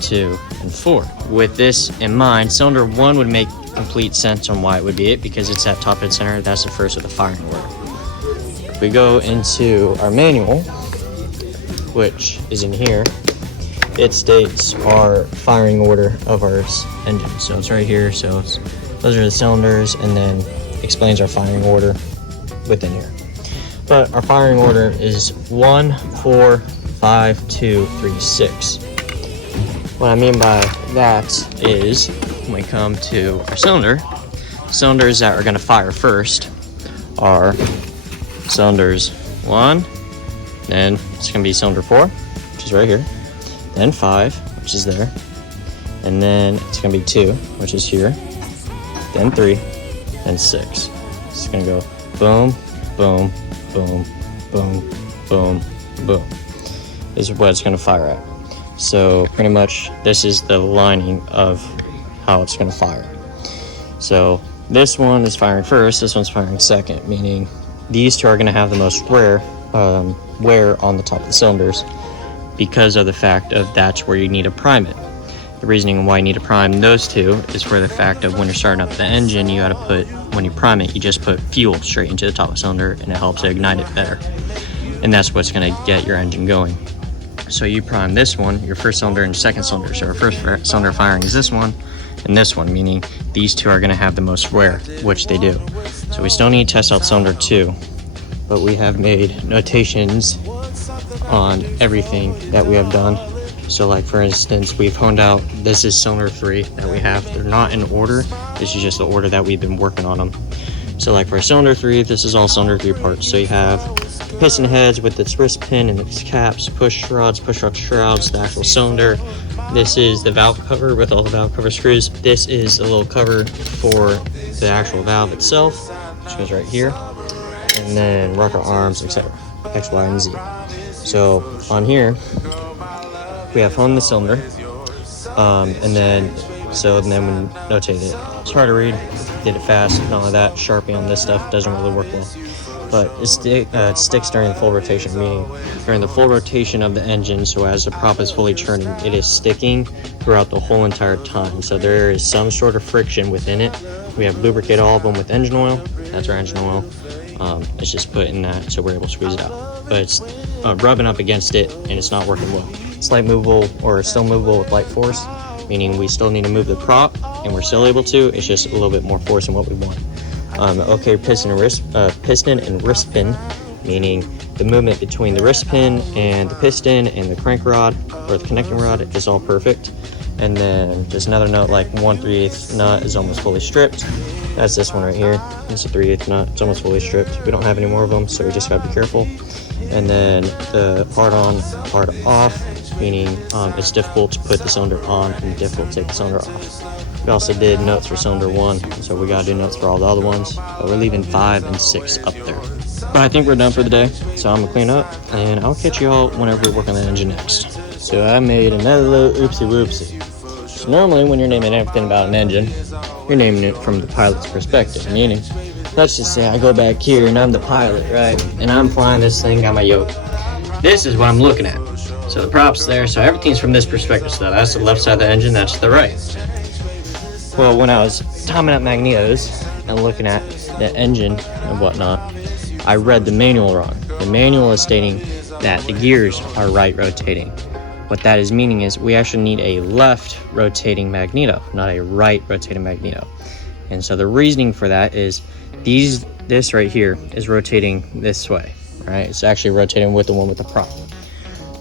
2 and 4. With this in mind, cylinder 1 would make complete sense on why it would be it, because it's at top dead center. That's the first of the firing order. If we go into our manual, which is in here, it states our firing order of our engine. So it's right here. So those are the cylinders, and then explains our firing order within here. But our firing order is 1, 4, 5, 2, 3, 6. What I mean by that is when we come to our cylinders that are going to fire first are cylinders 1, then it's going to be cylinder 4, which is right here, then 5, which is there, and then it's going to be 2, which is here, then 3, then 6. It's going to go boom, boom, boom, boom, boom, boom. This is what it's going to fire at. So pretty much this is the lining of how it's going to fire. So this one is firing first, this one's firing second, meaning these two are going to have the most wear on the top of the cylinders because of the fact of that's where you need to prime it. The reasoning why you need to prime those two is for the fact of when you're starting up the engine, you got to put, when you prime it, you just put fuel straight into the top of the cylinder and it helps ignite it better. And that's what's going to get your engine going. So you prime this one, your first cylinder and second cylinder. So our first cylinder firing is this one and this one, meaning these two are going to have the most wear, which they do. So we still need to test out cylinder 2, but we have made notations on everything that we have done. So like for instance, we've honed out, this is cylinder 3 that we have. They're not in order, this is just the order that we've been working on them. So like for cylinder 3, this is all cylinder 3 parts. So you have piston heads with its wrist pin and its caps, push rod shrouds, the actual cylinder. This is the valve cover with all the valve cover screws. This is a little cover for the actual valve itself, which goes right here. And then rocker arms, etc. X, Y, and Z. So on here, we have honed the cylinder. And then we notate it. It's hard to read, did it fast, and all of that. Sharpie on this stuff doesn't really work well. But it sticks during the full rotation, meaning during the full rotation of the engine, so as the prop is fully turning, it is sticking throughout the whole entire time. So there is some sort of friction within it. We have lubricated all of them with engine oil. That's our engine oil. It's just put in that so we're able to squeeze it out. But it's rubbing up against it and it's not working well. It's light movable, or still movable with light force, meaning we still need to move the prop and we're still able to. It's just a little bit more force than what we want. Okay, piston and wrist pin, meaning the movement between the wrist pin and the piston and the crank rod or the connecting rod is all perfect. And then just another nut, like 1/3 nut is almost fully stripped. That's this one right here. It's a 3/8 nut. It's almost fully stripped. We don't have any more of them, so we just gotta be careful. And then the hard on, hard off, meaning it's difficult to put the cylinder on and difficult to take the cylinder off. We also did notes for cylinder 1, so we gotta do notes for all the other ones, but we're leaving 5 and 6 up there. But I think we're done for the day, so I'm gonna clean up, and I'll catch you all whenever we work on the engine next. So I made another little oopsie whoopsie. So normally when you're naming everything about an engine, you're naming it from the pilot's perspective, meaning, let's just say I go back here and I'm the pilot, right? And I'm flying this thing on my yoke. This is what I'm looking at. So the prop's there, so everything's from this perspective. So that's the left side of the engine, that's the right. Well, when I was timing up magnetos and looking at the engine and whatnot, I read the manual wrong. The manual is stating that the gears are right rotating. What that is meaning is we actually need a left rotating magneto, not a right rotating magneto. And so the reasoning for that is this right here is rotating this way, right? It's actually rotating with the one with the prop.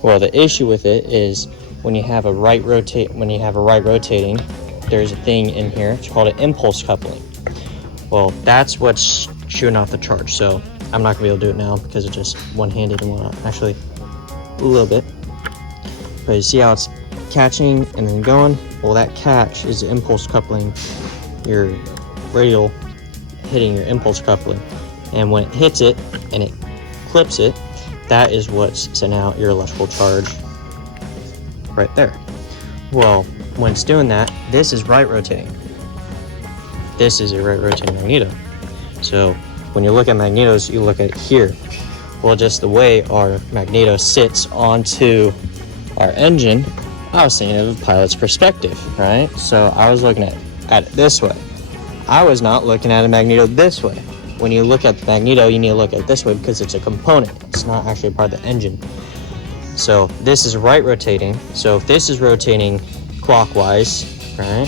Well, the issue with it is when you have a right rotating, there's a thing in here, it's called an impulse coupling. Well, that's what's shooting off the charge. So I'm not gonna be able to do it now because it's just one-handed and whatnot. Actually, a little bit. But you see how it's catching and then going? Well, that catch is the impulse coupling, your radial hitting your impulse coupling. And when it hits it and it clips it, that is what's sending out your electrical charge right there. Well, when it's doing that, this is right rotating. This is a right rotating magneto. So when you look at magnetos, you look at it here. Well, just the way our magneto sits onto our engine, I was thinking of a pilot's perspective, right? So I was looking at it this way. I was not looking at a magneto this way. When you look at the magneto, you need to look at it this way because it's a component. It's not actually part of the engine. So this is right rotating. So if this is rotating clockwise, right?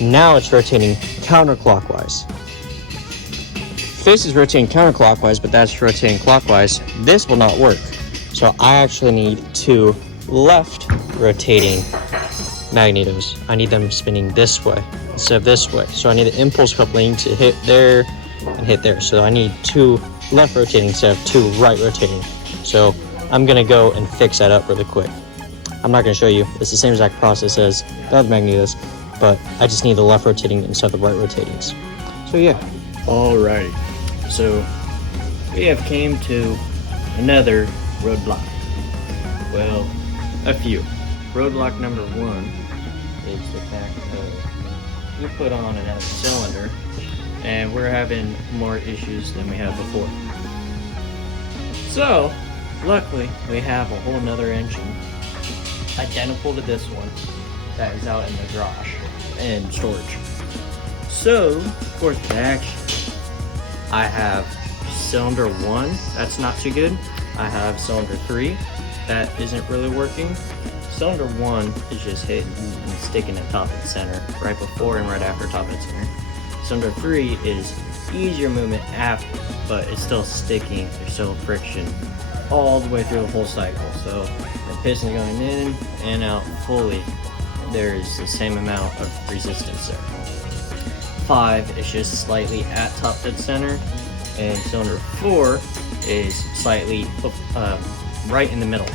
Now it's rotating counterclockwise. If this is rotating counterclockwise, but that's rotating clockwise, this will not work. So I actually need 2 left rotating magnetos. I need them spinning this way instead of this way. So I need the impulse coupling to hit there and hit there. So I need 2 left rotating instead of 2 right rotating. So I'm gonna go and fix that up really quick. I'm not gonna show you. It's the same exact process as the other magnetos, but I just need the left rotating instead of the right rotatings. So yeah. Alrighty. So we have came to another roadblock. Well, a few. Roadblock number 1 is the fact of we put on another cylinder and we're having more issues than we had before. So luckily we have a whole nother engine identical to this one that is out in the garage and storage. So for the action, I have cylinder 1, that's not too good. I have cylinder 3, that isn't really working. Cylinder 1 is just hitting and sticking at top of the center right before and right after top of the center. Cylinder 3 is easier movement after, but it's still sticking. There's still friction all the way through the whole cycle. So the piston going in and out fully, there's the same amount of resistance there. 5 is just slightly at top dead center, and cylinder 4 is slightly right in the middle.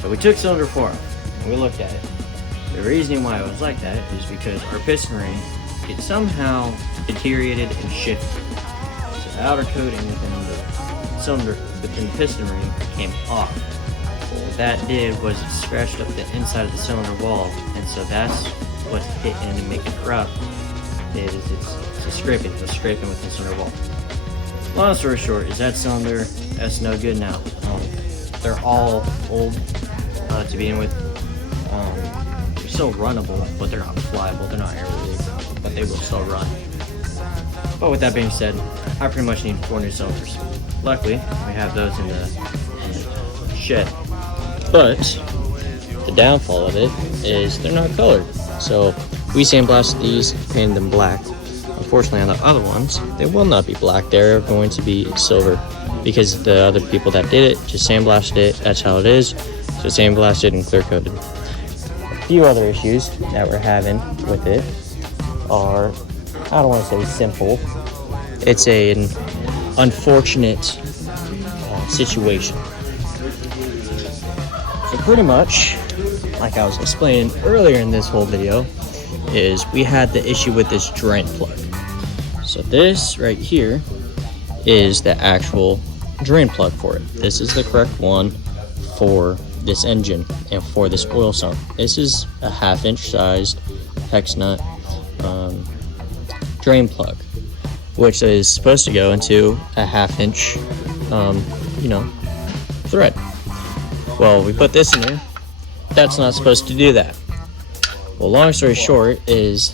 So we took cylinder 4 off and we looked at it. The reason why it was like that is because our piston ring, it somehow deteriorated and shifted. So the outer coating within the cylinder, within the piston ring came off. What that did was it scratched up the inside of the cylinder wall, and so that's what's hitting and making it rough. It's a scraping within the cylinder wall. Long story short is that cylinder, that's no good now. They're all old to begin with. They're still runnable, but they're not flyable, they're not airworthy, but they will still run. But with that being said, I pretty much need 4 new cylinders. Luckily, we have those in the shed. But the downfall of it is they're not colored. So we sandblasted these, painted them black. Unfortunately, on the other ones, they will not be black. They're going to be silver. because the other people that did it just sandblasted it. That's how it is. So sandblasted and clear coated. A few other issues that we're having with it are, I don't want to say simple. It's an unfortunate situation. So pretty much, like I was explaining earlier in this whole video, is we had the issue with this drain plug. So this right here is the actual drain plug for it. This is the correct one for this engine and for this oil sump. This is a 1/2 inch sized hex nut drain plug, which is supposed to go into a 1/2 inch thread. Well, we put this in there. That's not supposed to do that. Well, long story short is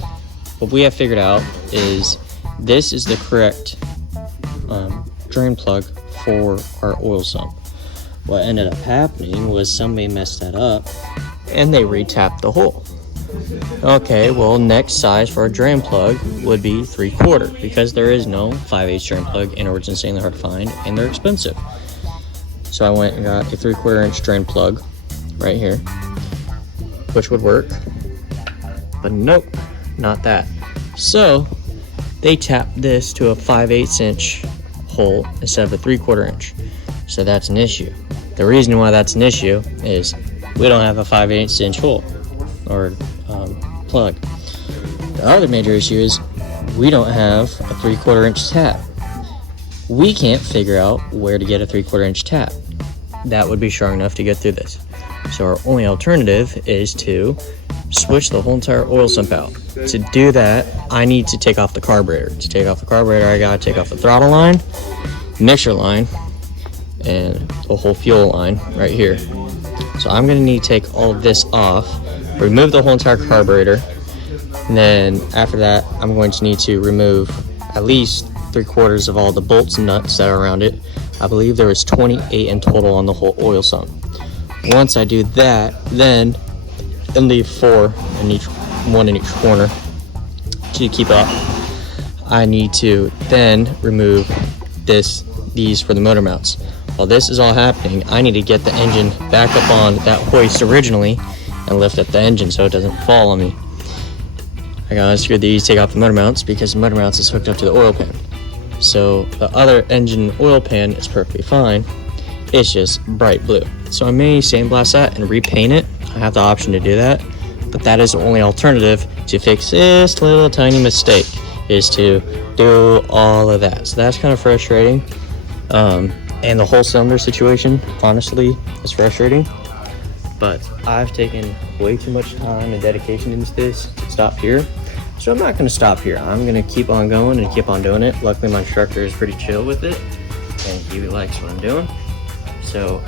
what we have figured out is this is the correct drain plug for our oil sump. What ended up happening was somebody messed that up and they re-tapped the hole. Okay, well, next size for a drain plug would be 3/4 because there is no 5/8 drain plug, and it's insanely hard to find and they're expensive. So I went and got a 3/4 inch drain plug right here, which would work, but nope, not that. So they tapped this to a 5/8 inch hole instead of a 3/4 inch. So that's an issue. The reason why that's an issue is we don't have a 5/8 inch hole or plug. The other major issue is we don't have a 3/4 inch tap. We can't figure out where to get a 3/4 inch tap that would be strong enough to get through this. So our only alternative is to switch the whole entire oil sump out. To do that, I need to take off the carburetor. To take off the carburetor, I gotta take off the throttle line, mixture line, and the whole fuel line right here. So I'm gonna need to take all of this off, remove the whole entire carburetor, and then after that, I'm going to need to remove at least 3/4 of all the bolts and nuts that are around it. I believe there was 28 in total on the whole oil sump. Once I do that, then and leave 4 in each, 1 in each corner to keep up. I need to then remove these for the motor mounts. While this is all happening, I need to get the engine back up on that hoist originally and lift up the engine so it doesn't fall on me. I gotta unscrew these, take off the motor mounts because the motor mounts is hooked up to the oil pan. So the other engine oil pan is perfectly fine. It's just bright blue. So I may sandblast that and repaint it. I have the option to do that, but that is the only alternative to fix this little tiny mistake, is to do all of that. So that's kind of frustrating. And the whole cylinder situation, honestly, is frustrating. But I've taken way too much time and dedication into this to stop here. So I'm not going to stop here. I'm going to keep on going and keep on doing it. Luckily, my instructor is pretty chill with it, and he likes what I'm doing. So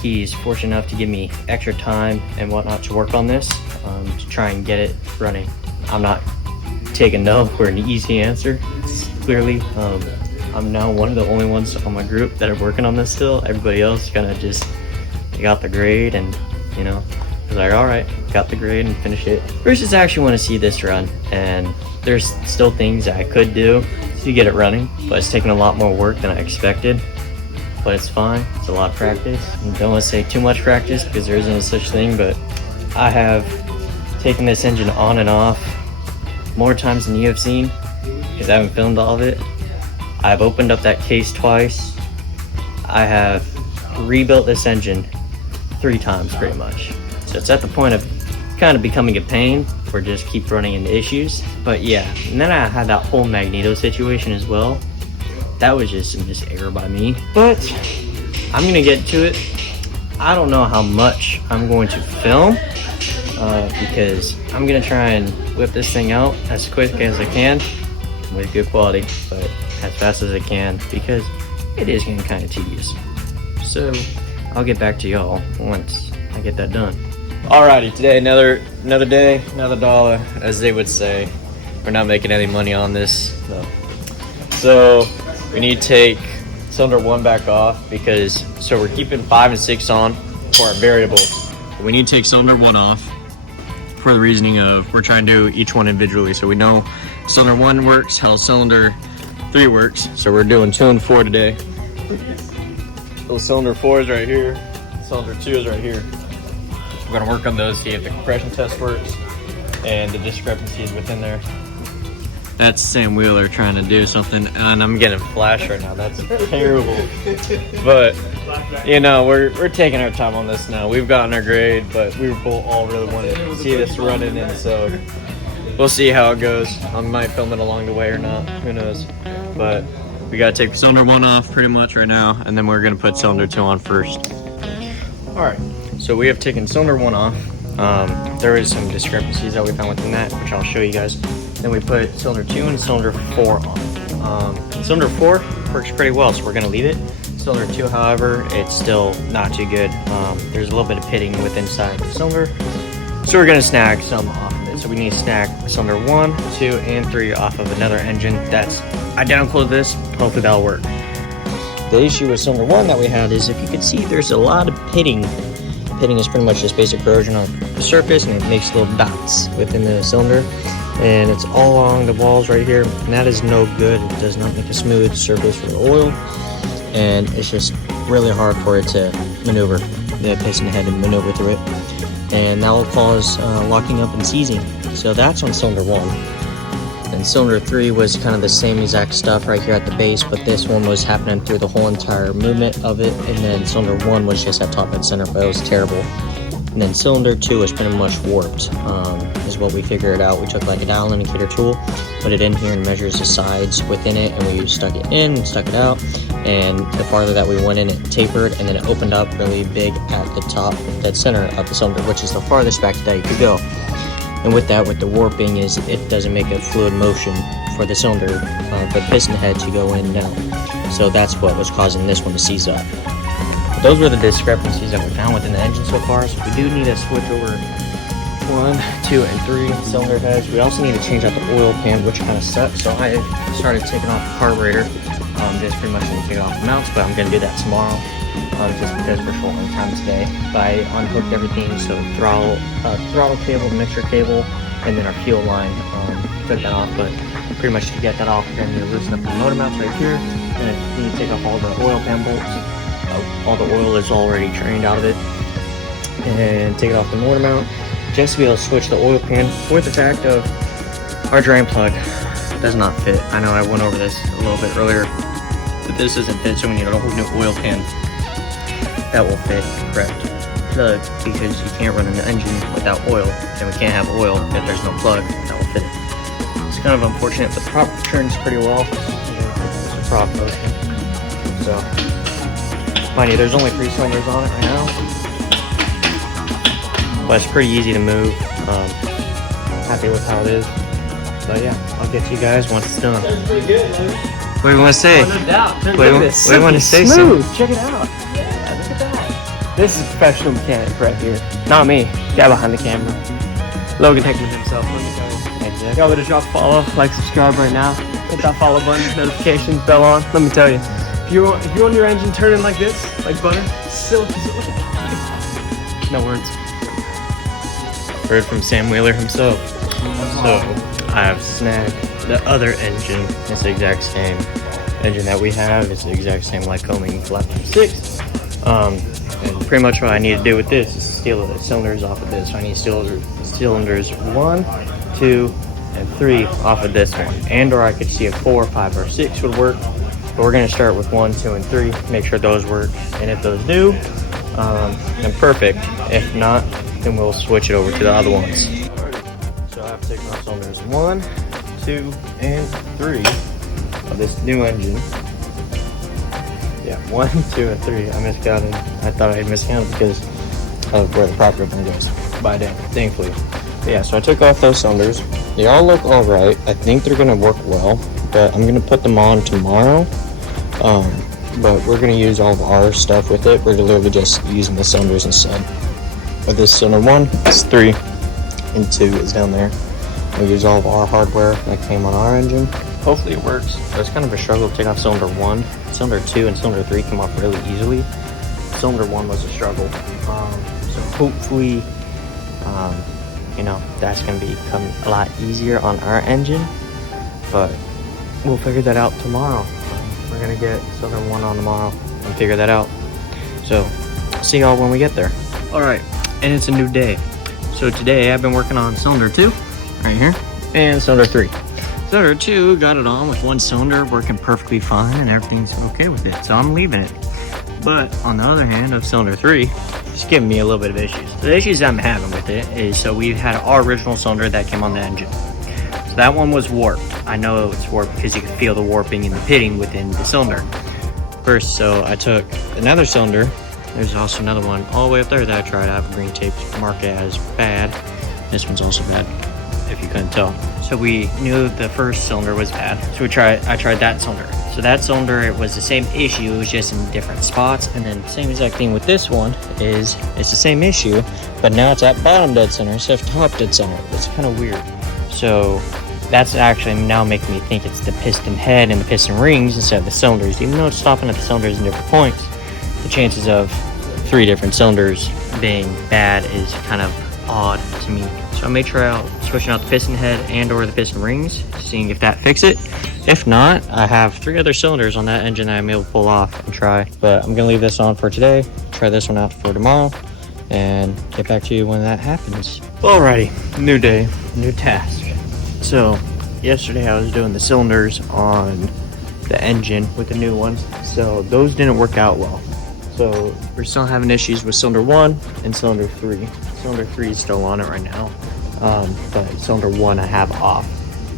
he's fortunate enough to give me extra time and whatnot to work on this, to try and get it running. I'm not taking no for an easy answer. Clearly, I'm now one of the only ones on my group that are working on this still. Everybody else kind of just got the grade and, you know, was like, all right, got the grade and finish it. Versus I actually want to see this run, and there's still things that I could do to get it running, but it's taking a lot more work than I expected. But it's fine, it's a lot of practice. And don't want to say too much practice because there isn't a such thing, but I have taken this engine on and off more times than you have seen because I haven't filmed all of it. I've opened up that case twice. I have rebuilt this engine 3 times pretty much. So it's at the point of kind of becoming a pain or just keep running into issues. But yeah, and then I had that whole magneto situation as well. That was just a error by me, but I'm gonna get to it. I don't know how much I'm going to film because I'm gonna try and whip this thing out as quick as I can with good quality, but as fast as I can because it is getting kind of tedious. So I'll get back to y'all once I get that done. Alrighty, today another day, another dollar, as they would say. We're not making any money on this though. So we need to take cylinder 1 back off because, so we're keeping 5 and 6 on for our variables. We need to take cylinder 1 off for the reasoning of we're trying to do each one individually. So we know cylinder 1 works, how cylinder 3 works. So we're doing 2 and 4 today. So cylinder 4 is right here. Cylinder 2 is right here. We're gonna work on those, see if the compression test works and the discrepancies within there. That's Sam Wheeler trying to do something, and I'm getting flash right now. That's terrible. But you know, we're taking our time on this now. We've gotten our grade, but we both all really wanted to see this running in, so we'll see how it goes. I might film it along the way or not. Who knows? But we gotta take cylinder 1 off pretty much right now, and then we're gonna put cylinder 2 on first. All right. So we have taken cylinder 1 off. There is some discrepancies that we found within that, which I'll show you guys. Then we put cylinder 2 and cylinder 4 on. Cylinder 4 works pretty well, so we're gonna leave it. Cylinder 2, however, it's still not too good. There's a little bit of pitting within inside the cylinder, so we're gonna snag some off of it. So we need to snag cylinder 1, 2, and 3 off of another engine that's identical to this. Hopefully that'll work. The issue with cylinder 1 that we had is, if you can see, there's a lot of pitting. Pitting is pretty much just basic corrosion on the surface, and it makes little dots within the cylinder, and it's all along the walls right here, and that is no good. It does not make a smooth surface for the oil, and it's just really hard for it to maneuver, the piston head, and maneuver through it, and that will cause locking up and seizing. So that's on cylinder 1. And cylinder 3 was kind of the same exact stuff right here at the base, but this one was happening through the whole entire movement of it, and then cylinder 1 was just at top and center, but it was terrible. And then cylinder 2 was pretty much warped, is what we figured out. We took like a dial indicator tool, put it in here and measures the sides within it, and we stuck it in and stuck it out, and the farther that we went in, it tapered, and then it opened up really big at the top, dead center of the cylinder, which is the farthest back that you could go. And with that, with the warping, is it doesn't make a fluid motion for the cylinder, for the piston head to go in and out. So that's what was causing this one to seize up. But those were the discrepancies that we found within the engine so far. So we do need to switch over 1, 2, and 3 cylinder heads. We also need to change out the oil pan, which kind of sucks. So I started taking off the carburetor. Just pretty much going to take off the mounts, but I'm going to do that tomorrow. Just because we're short on time today. But I unhooked everything, so throttle cable, mixture cable, and then our fuel line. Took that off, but pretty much to get that off, we're going to loosen up the motor mounts right here, and you need to take off all the oil pan bolts. All the oil is already drained out of it, and take it off the motor mount, just to be able to switch the oil pan. With the fact of our drain plug does not fit. I know I went over this a little bit earlier, but this doesn't fit, so we need a whole new oil pan that will fit the correct plug, because you can't run an engine without oil, and we can't have oil if there's no plug that will fit it. It's kind of unfortunate, but the prop turns pretty well. It's a prop motion. So, mind you, there's only 3 cylinders on it right now, but it's pretty easy to move. Happy with how it is. But yeah, I'll get to you guys once it's done. That's pretty good, man. What do you want to say? Oh, no doubt. What do you want to say? Smooth. Check it out. Yeah, look at that. This is professional mechanic right here. Not me. Guy behind the camera. Logan Hickman himself. Let me tell you. Exactly. Y'all better drop a follow, like, subscribe right now. Hit that follow button, notifications, bell on. Let me tell you. If you want your engine turning like this, like butter, silky. No words. Heard from Sam Wheeler himself. So I have snagged the other engine. It's the exact same engine that we have. It's the exact same Lycoming flat 6. And pretty much what I need to do with this is steal the cylinders off of this. So I need to steal cylinders 1, 2, and 3 off of this one. And or I could see if 4, 5, or 6 would work. But we're going to start with 1, 2, and 3. Make sure those work. And if those do, then perfect. If not, then we'll switch it over to the other ones. So I have to take off cylinders 1, 2, and 3 of this new engine. Yeah, 1, 2, and 3. I miscounted. I thought I miscounted because of where the prop opener goes. By then, thankfully. But yeah, so I took off those cylinders. They all look alright. I think they're gonna work well, but I'm gonna put them on tomorrow. But we're gonna use all of our stuff with it. We're literally just using the cylinders instead. With this cylinder 1, it's 3, and 2 is down there. We use all of our hardware that came on our engine. Hopefully it works. It was kind of a struggle to take off cylinder 1. Cylinder 2 and cylinder 3 came off really easily. Cylinder 1 was a struggle. So hopefully, you know, that's going to become a lot easier on our engine. But we'll figure that out tomorrow. We're going to get cylinder 1 on tomorrow and figure that out. So see y'all when we get there. All right, and it's a new day. So today I've been working on cylinder 2 right here and cylinder 3. Cylinder 2 got it on with one cylinder working perfectly fine and everything's okay with it, so I'm leaving it. But on the other hand of cylinder 3, it's giving me a little bit of issues. The issues I'm having with it is, so we had our original cylinder that came on the engine. So that one was warped. I know it's warped because you can feel the warping in the pitting within the cylinder. First, so I took another cylinder. There's also another one all the way up there that I tried. I have a green tape to mark it as bad. This one's also bad, if you couldn't tell. So we knew the first cylinder was bad. So I tried that cylinder. So that cylinder, it was the same issue, it was just in different spots. And then same exact thing with this one is it's the same issue, but now it's at bottom dead center instead of top dead center. It's kind of weird. So that's actually now making me think it's the piston head and the piston rings instead of the cylinders. Even though it's stopping at the cylinders in different points, the chances of 3 different cylinders being bad is kind of odd to me. So I may try out switching out the piston head and or the piston rings, seeing if that fix it. If not, I have 3 other cylinders on that engine that I'm able to pull off and try. But I'm gonna leave this on for today, try this one out for tomorrow, and get back to you when that happens. Alrighty, new day, new task. So yesterday I was doing the cylinders on the engine with the new ones, so those didn't work out well. So we're still having issues with cylinder 1 and cylinder 3. Cylinder 3 is still on it right now, but cylinder 1 I have off.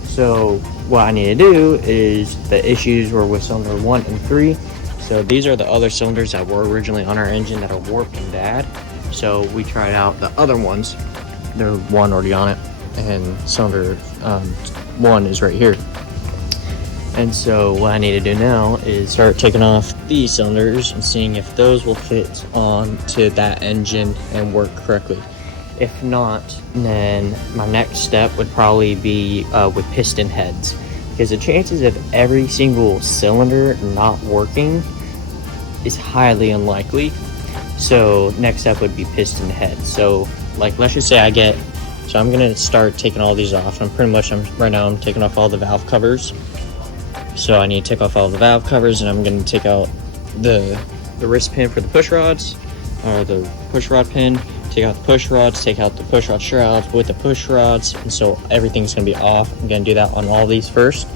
So what I need to do is, the issues were with cylinder 1 and 3. So these are the other cylinders that were originally on our engine that are warped and bad. So we tried out the other ones. There's one already on it, and cylinder 1 is right here. And so what I need to do now is start taking off these cylinders and seeing if those will fit onto that engine and work correctly. If not, then my next step would probably be with piston heads, because the chances of every single cylinder not working is highly unlikely. So next step would be piston heads. So like, let's just say I'm gonna start taking all these off. Right now I'm taking off all the valve covers. So I need to take off all the valve covers, and I'm going to take out the wrist pin for the push rods, or the push rod pin, take out the push rods, take out the push rod shrouds with the push rods, and so everything's going to be off. I'm going to do that on all these first,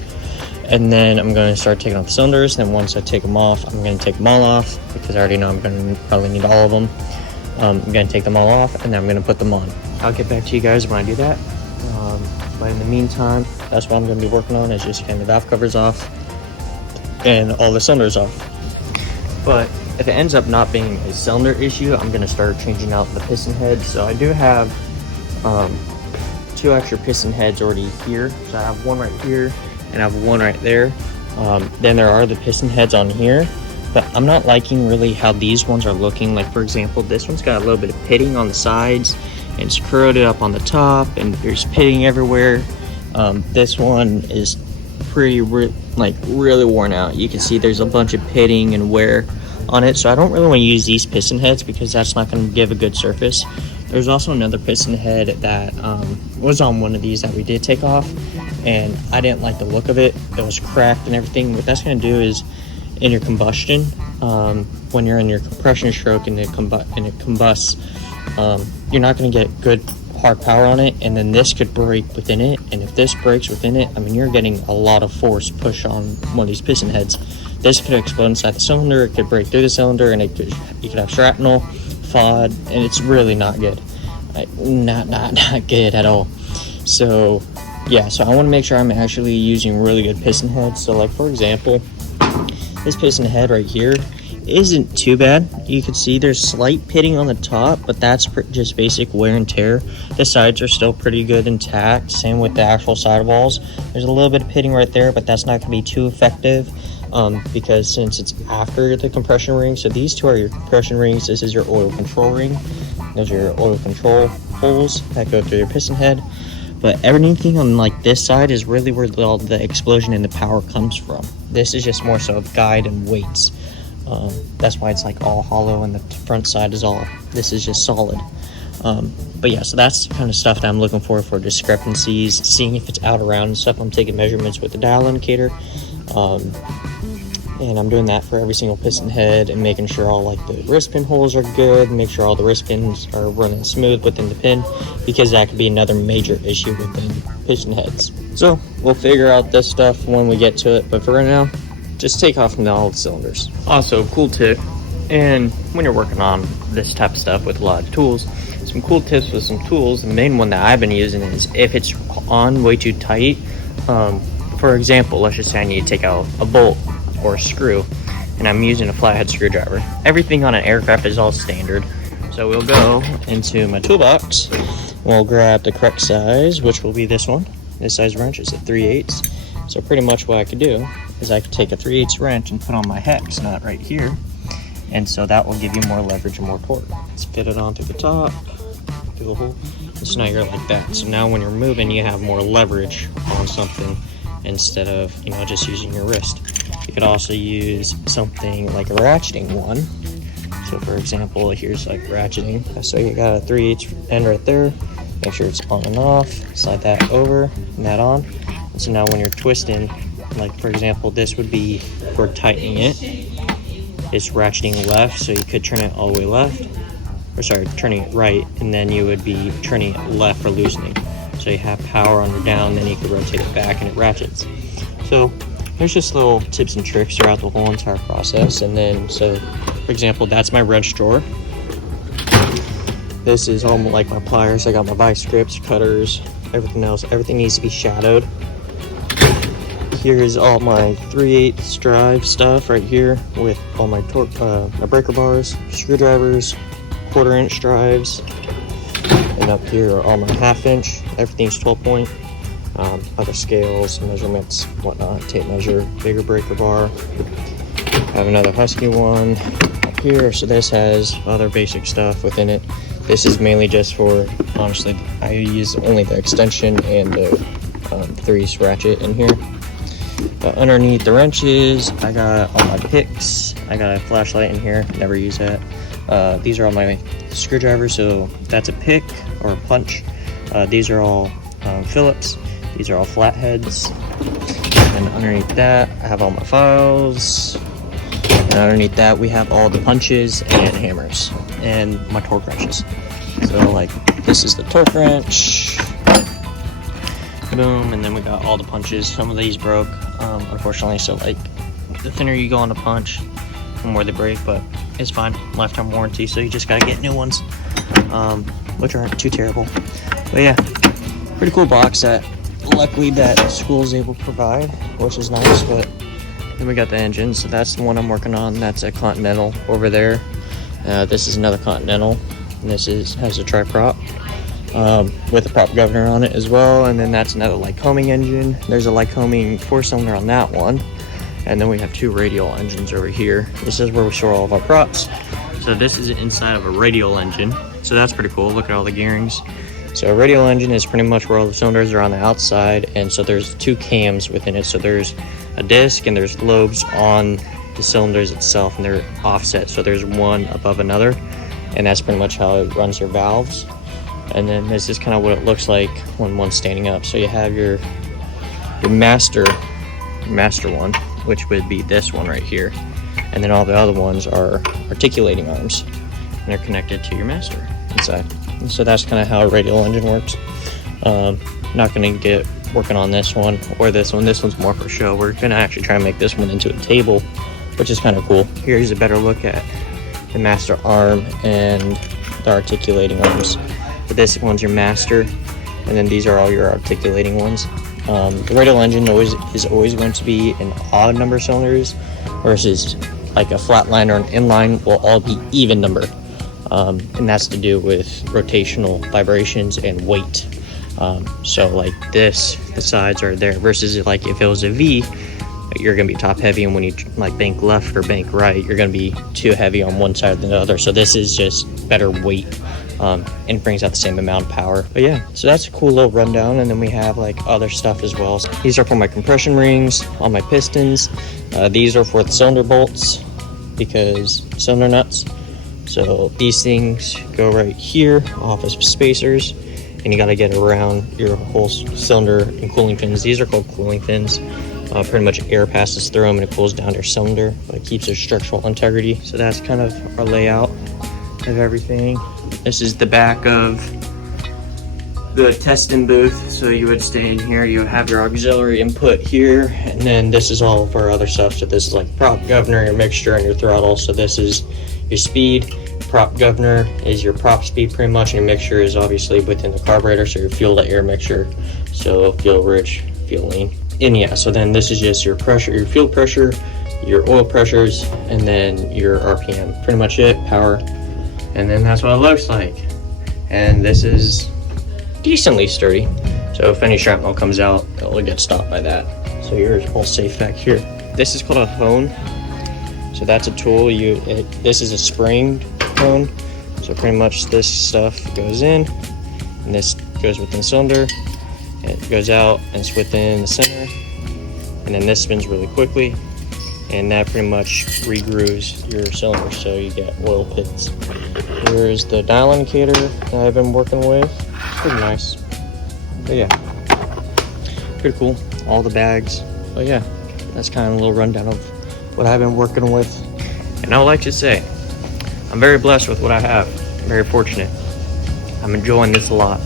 and then I'm going to start taking off the cylinders. Then once I take them off, I'm going to take them all off, because I already know I'm going to probably need all of them. I'm going to take them all off, and then I'm going to put them on. I'll get back to you guys when I do that. But in the meantime, that's what I'm going to be working on, is just getting the valve covers off and all the cylinders off. But if it ends up not being a cylinder issue, I'm going to start changing out the piston heads. So I do have 2 extra piston heads already here. So I have one right here and I have one right there. Then there are the piston heads on here, but I'm not liking really how these ones are looking. Like, for example, this one's got a little bit of pitting on the sides, and it's corroded up on the top, and there's pitting everywhere. This one is pretty really worn out. You can see there's a bunch of pitting and wear on it, so I don't really want to use these piston heads because that's not going to give a good surface. There's also another piston head that was on one of these that we did take off, and I didn't like the look of it. It was cracked and everything. What that's going to do is, in your combustion, when you're in your compression stroke and it combusts, you're not going to get good hard power on it, and then this could break within it. And if this breaks within it, I mean, you're getting a lot of force push on one of these piston heads. This could explode inside the cylinder, it could break through the cylinder, and you could have shrapnel, FOD, and it's really not good. Not good at all. So yeah, so I want to make sure I'm actually using really good piston heads. So like, for example, this piston head right here isn't too bad. You can see there's slight pitting on the top, but that's just basic wear and tear. The sides are still pretty good intact, same with the actual sidewalls. There's a little bit of pitting right there, but that's not going to be too effective, because since it's after the compression ring. So these two are your compression rings, this is your oil control ring, those are your oil control holes that go through your piston head. But everything on like this side is really where all the explosion and the power comes from. This is just more so of guide and weights. That's why it's like all hollow, and the front side is all, this is just solid. But yeah, so that's the kind of stuff that I'm looking for discrepancies, seeing if it's out around and stuff. I'm taking measurements with the dial indicator. And I'm doing that for every single piston head and making sure all like the wrist pin holes are good, make sure all the wrist pins are running smooth within the pin, because that could be another major issue within piston heads. So we'll figure out this stuff when we get to it, but for right now, just take off all the cylinders. Also, cool tip, and when you're working on this type of stuff with a lot of tools, some cool tips with some tools. The main one that I've been using is if it's on way too tight, for example, let's just say I need to take out a bolt or a screw, and I'm using a flathead screwdriver. Everything on an aircraft is all standard, so we'll go into my toolbox, we'll grab the correct size, which will be this one. This size wrench is a 3/8. So pretty much what I could do is I could take a 3/8 wrench and put on my hex nut right here, and so that will give you more leverage and more torque. Let's fit it onto the top, do a hole, and so now you're like that. So now when you're moving, you have more leverage on something instead of, you know, just using your wrist. You could also use something like a ratcheting one. So for example, here's like ratcheting. So you got a 3/8 end right there. Make sure it's on and off. Slide that over and that on. And so now when you're twisting, like for example, this would be for tightening it. It's ratcheting left, so you could turn it all the way left. Or sorry, turning it right, and then you would be turning it left for loosening. So you have power on or down, then you can rotate it back and it ratchets. So there's just little tips and tricks throughout the whole entire process. And then, so for example, that's my wrench drawer. This is all like my pliers. I got my vice grips, cutters, everything else. Everything needs to be shadowed. Here's all my 3/8 drive stuff right here with all my torque, my breaker bars, screwdrivers, 1/4 inch drives. And up here are all my 1/2 inch. Everything's 12 point. Other scales, measurements, whatnot, tape measure, bigger breaker bar. I have another Husky one up here. So this has other basic stuff within it. This is mainly just for, honestly, I use only the extension and the 3/8 ratchet in here. But underneath the wrenches, I got all my picks. I got a flashlight in here, never use that. These are all my screwdrivers, so that's a pick or a punch. These are all Phillips. These are all flatheads. And underneath that, I have all my files. And underneath that, we have all the punches and hammers and my torque wrenches. So like, this is the torque wrench. Boom, and then we got all the punches. Some of these broke, unfortunately, so like, the thinner you go on the punch, the more they break, but it's fine. Lifetime warranty, so you just gotta get new ones, which aren't too terrible. But yeah, pretty cool box that luckily that school is able to provide, which is nice. But then we got the engine, so that's the one I'm working on. That's a Continental over there. This is another Continental, and this has a tri-prop with a prop governor on it as well. And then that's another Lycoming engine. There's a Lycoming 4-cylinder on that one. And then we have 2 radial engines over here. This is where we store all of our props. So this is inside of a radial engine. So that's pretty cool. Look at all the gearings. So a radial engine is pretty much where all the cylinders are on the outside. And so there's 2 cams within it. So there's a disc and there's lobes on the cylinders itself, and they're offset. So there's one above another. And that's pretty much how it runs your valves. And then this is kind of what it looks like when one's standing up. So you have your master one, which would be this one right here, and then all the other ones are articulating arms, and they're connected to your master inside. And so that's kind of how a radial engine works. Not going to get working on this one or this one. This one's more for show. We're going to actually try and make this one into a table, which is kind of cool. Here's a better look at the master arm and the articulating arms. But this one's your master, and then these are all your articulating ones. The radial engine is always going to be an odd number of cylinders, versus like a flatline or an inline will all be even number. And that's to do with rotational vibrations and weight. So like this, the sides are there, versus like if it was a V, you're going to be top heavy, and when you like bank left or bank right, you're going to be too heavy on one side than the other. So this is just better weight, and brings out the same amount of power. But yeah, so that's a cool little rundown. And then we have like other stuff as well. So these are for my compression rings on my pistons. These are for the cylinder bolts, because cylinder nuts. So these things go right here off as spacers, and you got to get around your whole cylinder and cooling fins. These are called cooling fins. Pretty much air passes through them and it cools down their cylinder, but it keeps their structural integrity. So that's kind of our layout of everything. This is the back of the testing booth. So you would stay in here, you have your auxiliary input here, and then this is all of our other stuff. So this is like prop governor, your mixture, and your throttle. So this is your speed. Prop governor is your prop speed pretty much, and your mixture is obviously within the carburetor, so your fuel to air mixture. So fuel rich, fuel lean. And yeah, so then this is just your pressure, your fuel pressure, your oil pressures, and then your RPM. Pretty much it, power. And then that's what it looks like. And this is decently sturdy. So if any shrapnel comes out, it'll get stopped by that. So yours all safe back here. This is called a hone. So that's a tool. This is a spring hone. So pretty much this stuff goes in, and this goes within the cylinder. It goes out and it's within the center, and then this spins really quickly, and that pretty much regrooves your cylinder, so you get oil pits. Here's the dial indicator that I've been working with. Pretty nice. But yeah, pretty cool. All the bags. But yeah, that's kind of a little rundown of what I've been working with. And I would like to say, I'm very blessed with what I have. I'm very fortunate. I'm enjoying this a lot.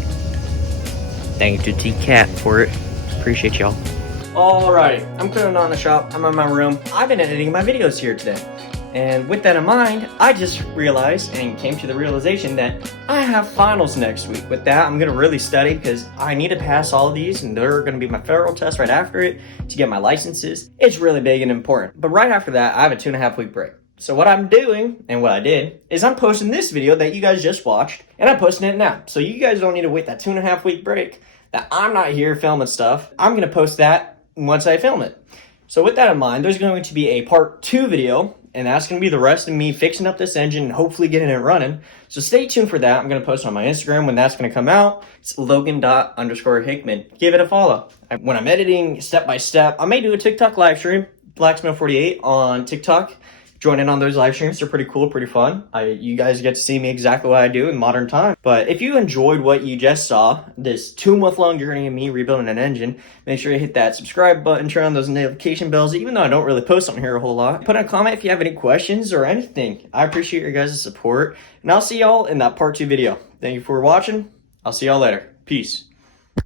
Thank you to T-Cat for it. Appreciate y'all. Alright, I'm clearing on the shop. I'm in my room. I've been editing my videos here today. And with that in mind, I just realized and came to the realization that I have finals next week. With that, I'm going to really study because I need to pass all of these, and they're going to be my federal test right after it to get my licenses. It's really big and important. But right after that, I have a 2.5 week break. So what I'm doing, and what I did, is I'm posting this video that you guys just watched, and I'm posting it now. So you guys don't need to wait that 2.5 week break that I'm not here filming stuff. I'm going to post that once I film it. So with that in mind, there's going to be a part 2 video, and that's going to be the rest of me fixing up this engine and hopefully getting it running. So stay tuned for that. I'm going to post on my Instagram when that's going to come out. It's Logan._Hickman. Give it a follow. When I'm editing step by step, I may do a TikTok live stream, Blacksmith48 on TikTok. Join in on those live streams. They're pretty cool, pretty fun. You guys get to see me exactly what I do in modern time. But if you enjoyed what you just saw, this 2-month long journey of me rebuilding an engine, make sure you hit that subscribe button, turn on those notification bells, even though I don't really post on here a whole lot. Put in a comment if you have any questions or anything. I appreciate your guys' support, and I'll see y'all in that part 2 video. Thank you for watching. I'll see y'all later. Peace.